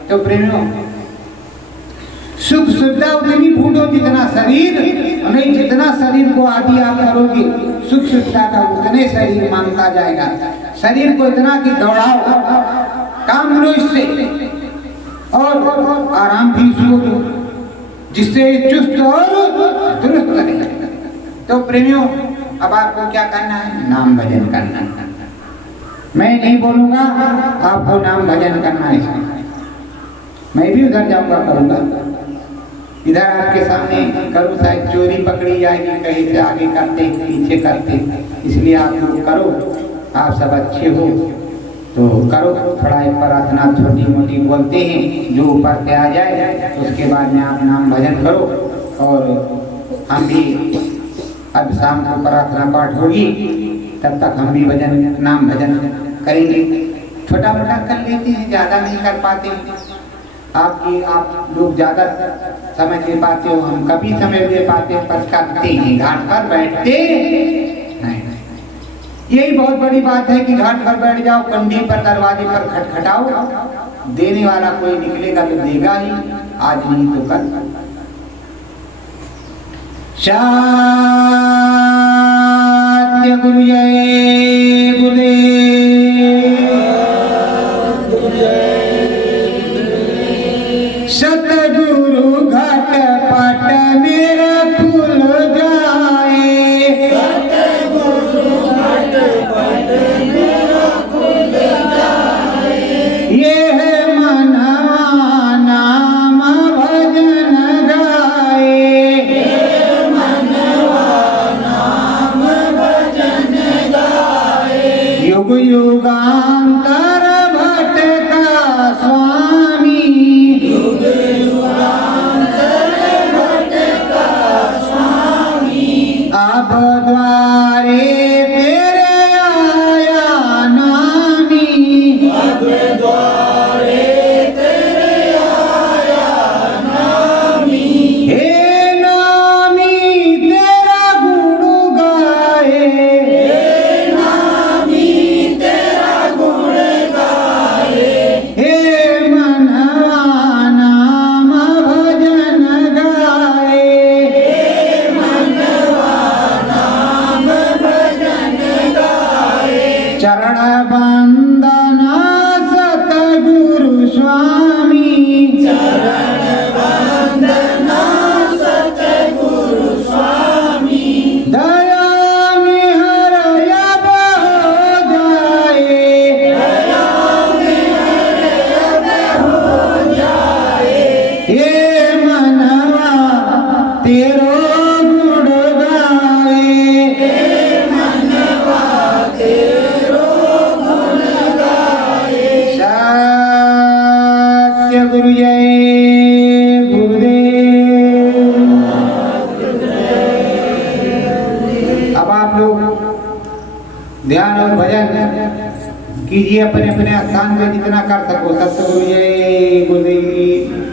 तो प्रेमियों, सुख सुविधा उतनी ढूंढो जितना शरीर नहीं, जितना शरीर को आदि आप करोगे, सुख सुविधा का उतने शरीर मांगता जाएगा। शरीर को इतना कि दौड़ाओ, काम लो इससे, और आराम भी सो लो, जिससे चुस्त और दुरुस्त रहे। तो प्रेमियों, अब आपको क्या करना है, नाम भजन करना है। मैं नहीं बोलूंगा, आपको नाम भजन करना है। मैं भी उधर जाऊंगा, करूंगा, इधर आपके सामने करूँ, शायद चोरी पकड़ी जाएगी, कहीं से आगे करते पीछे करते, इसलिए आप लोग करो। आप सब अच्छे हो तो करो, थोड़ा एक प्रार्थना छोटी मोटी बोलते हैं, जो ऊपर से आ जाए, उसके बाद में आप नाम भजन करो। और हम भी अब शाम को प्रार्थना पाठ होगी, तब तक हम भी भजन, नाम भजन करेंगे। छोटा मोटा कर लेते हैं, ज़्यादा नहीं कर पाते। आप लोग ज़्यादा समय दे पाते हो, हम कभी समय दे पाते, पर करते हैं, घाट पर बैठते नहीं। यही बहुत बड़ी बात है कि घाट पर बैठ जाओ, कंडी पर, दरवाजे पर खटखटाओ, देने वाला कोई निकलेगा तो देगा ही, आज नहीं तो कल। सत्य गुरु जय गुरुदेव, सतगुरु घाट पट मेरा खुल जाए, सतगुरु घाट पट मेरा खुल जाए, ये है मनवा नाम भजन गाए, युग युगांतर भटका स्वामी, युग युगांतर कीजिए अपने अपने स्थान पे जितना कर सको। सतगुरु जय गुरुदेव।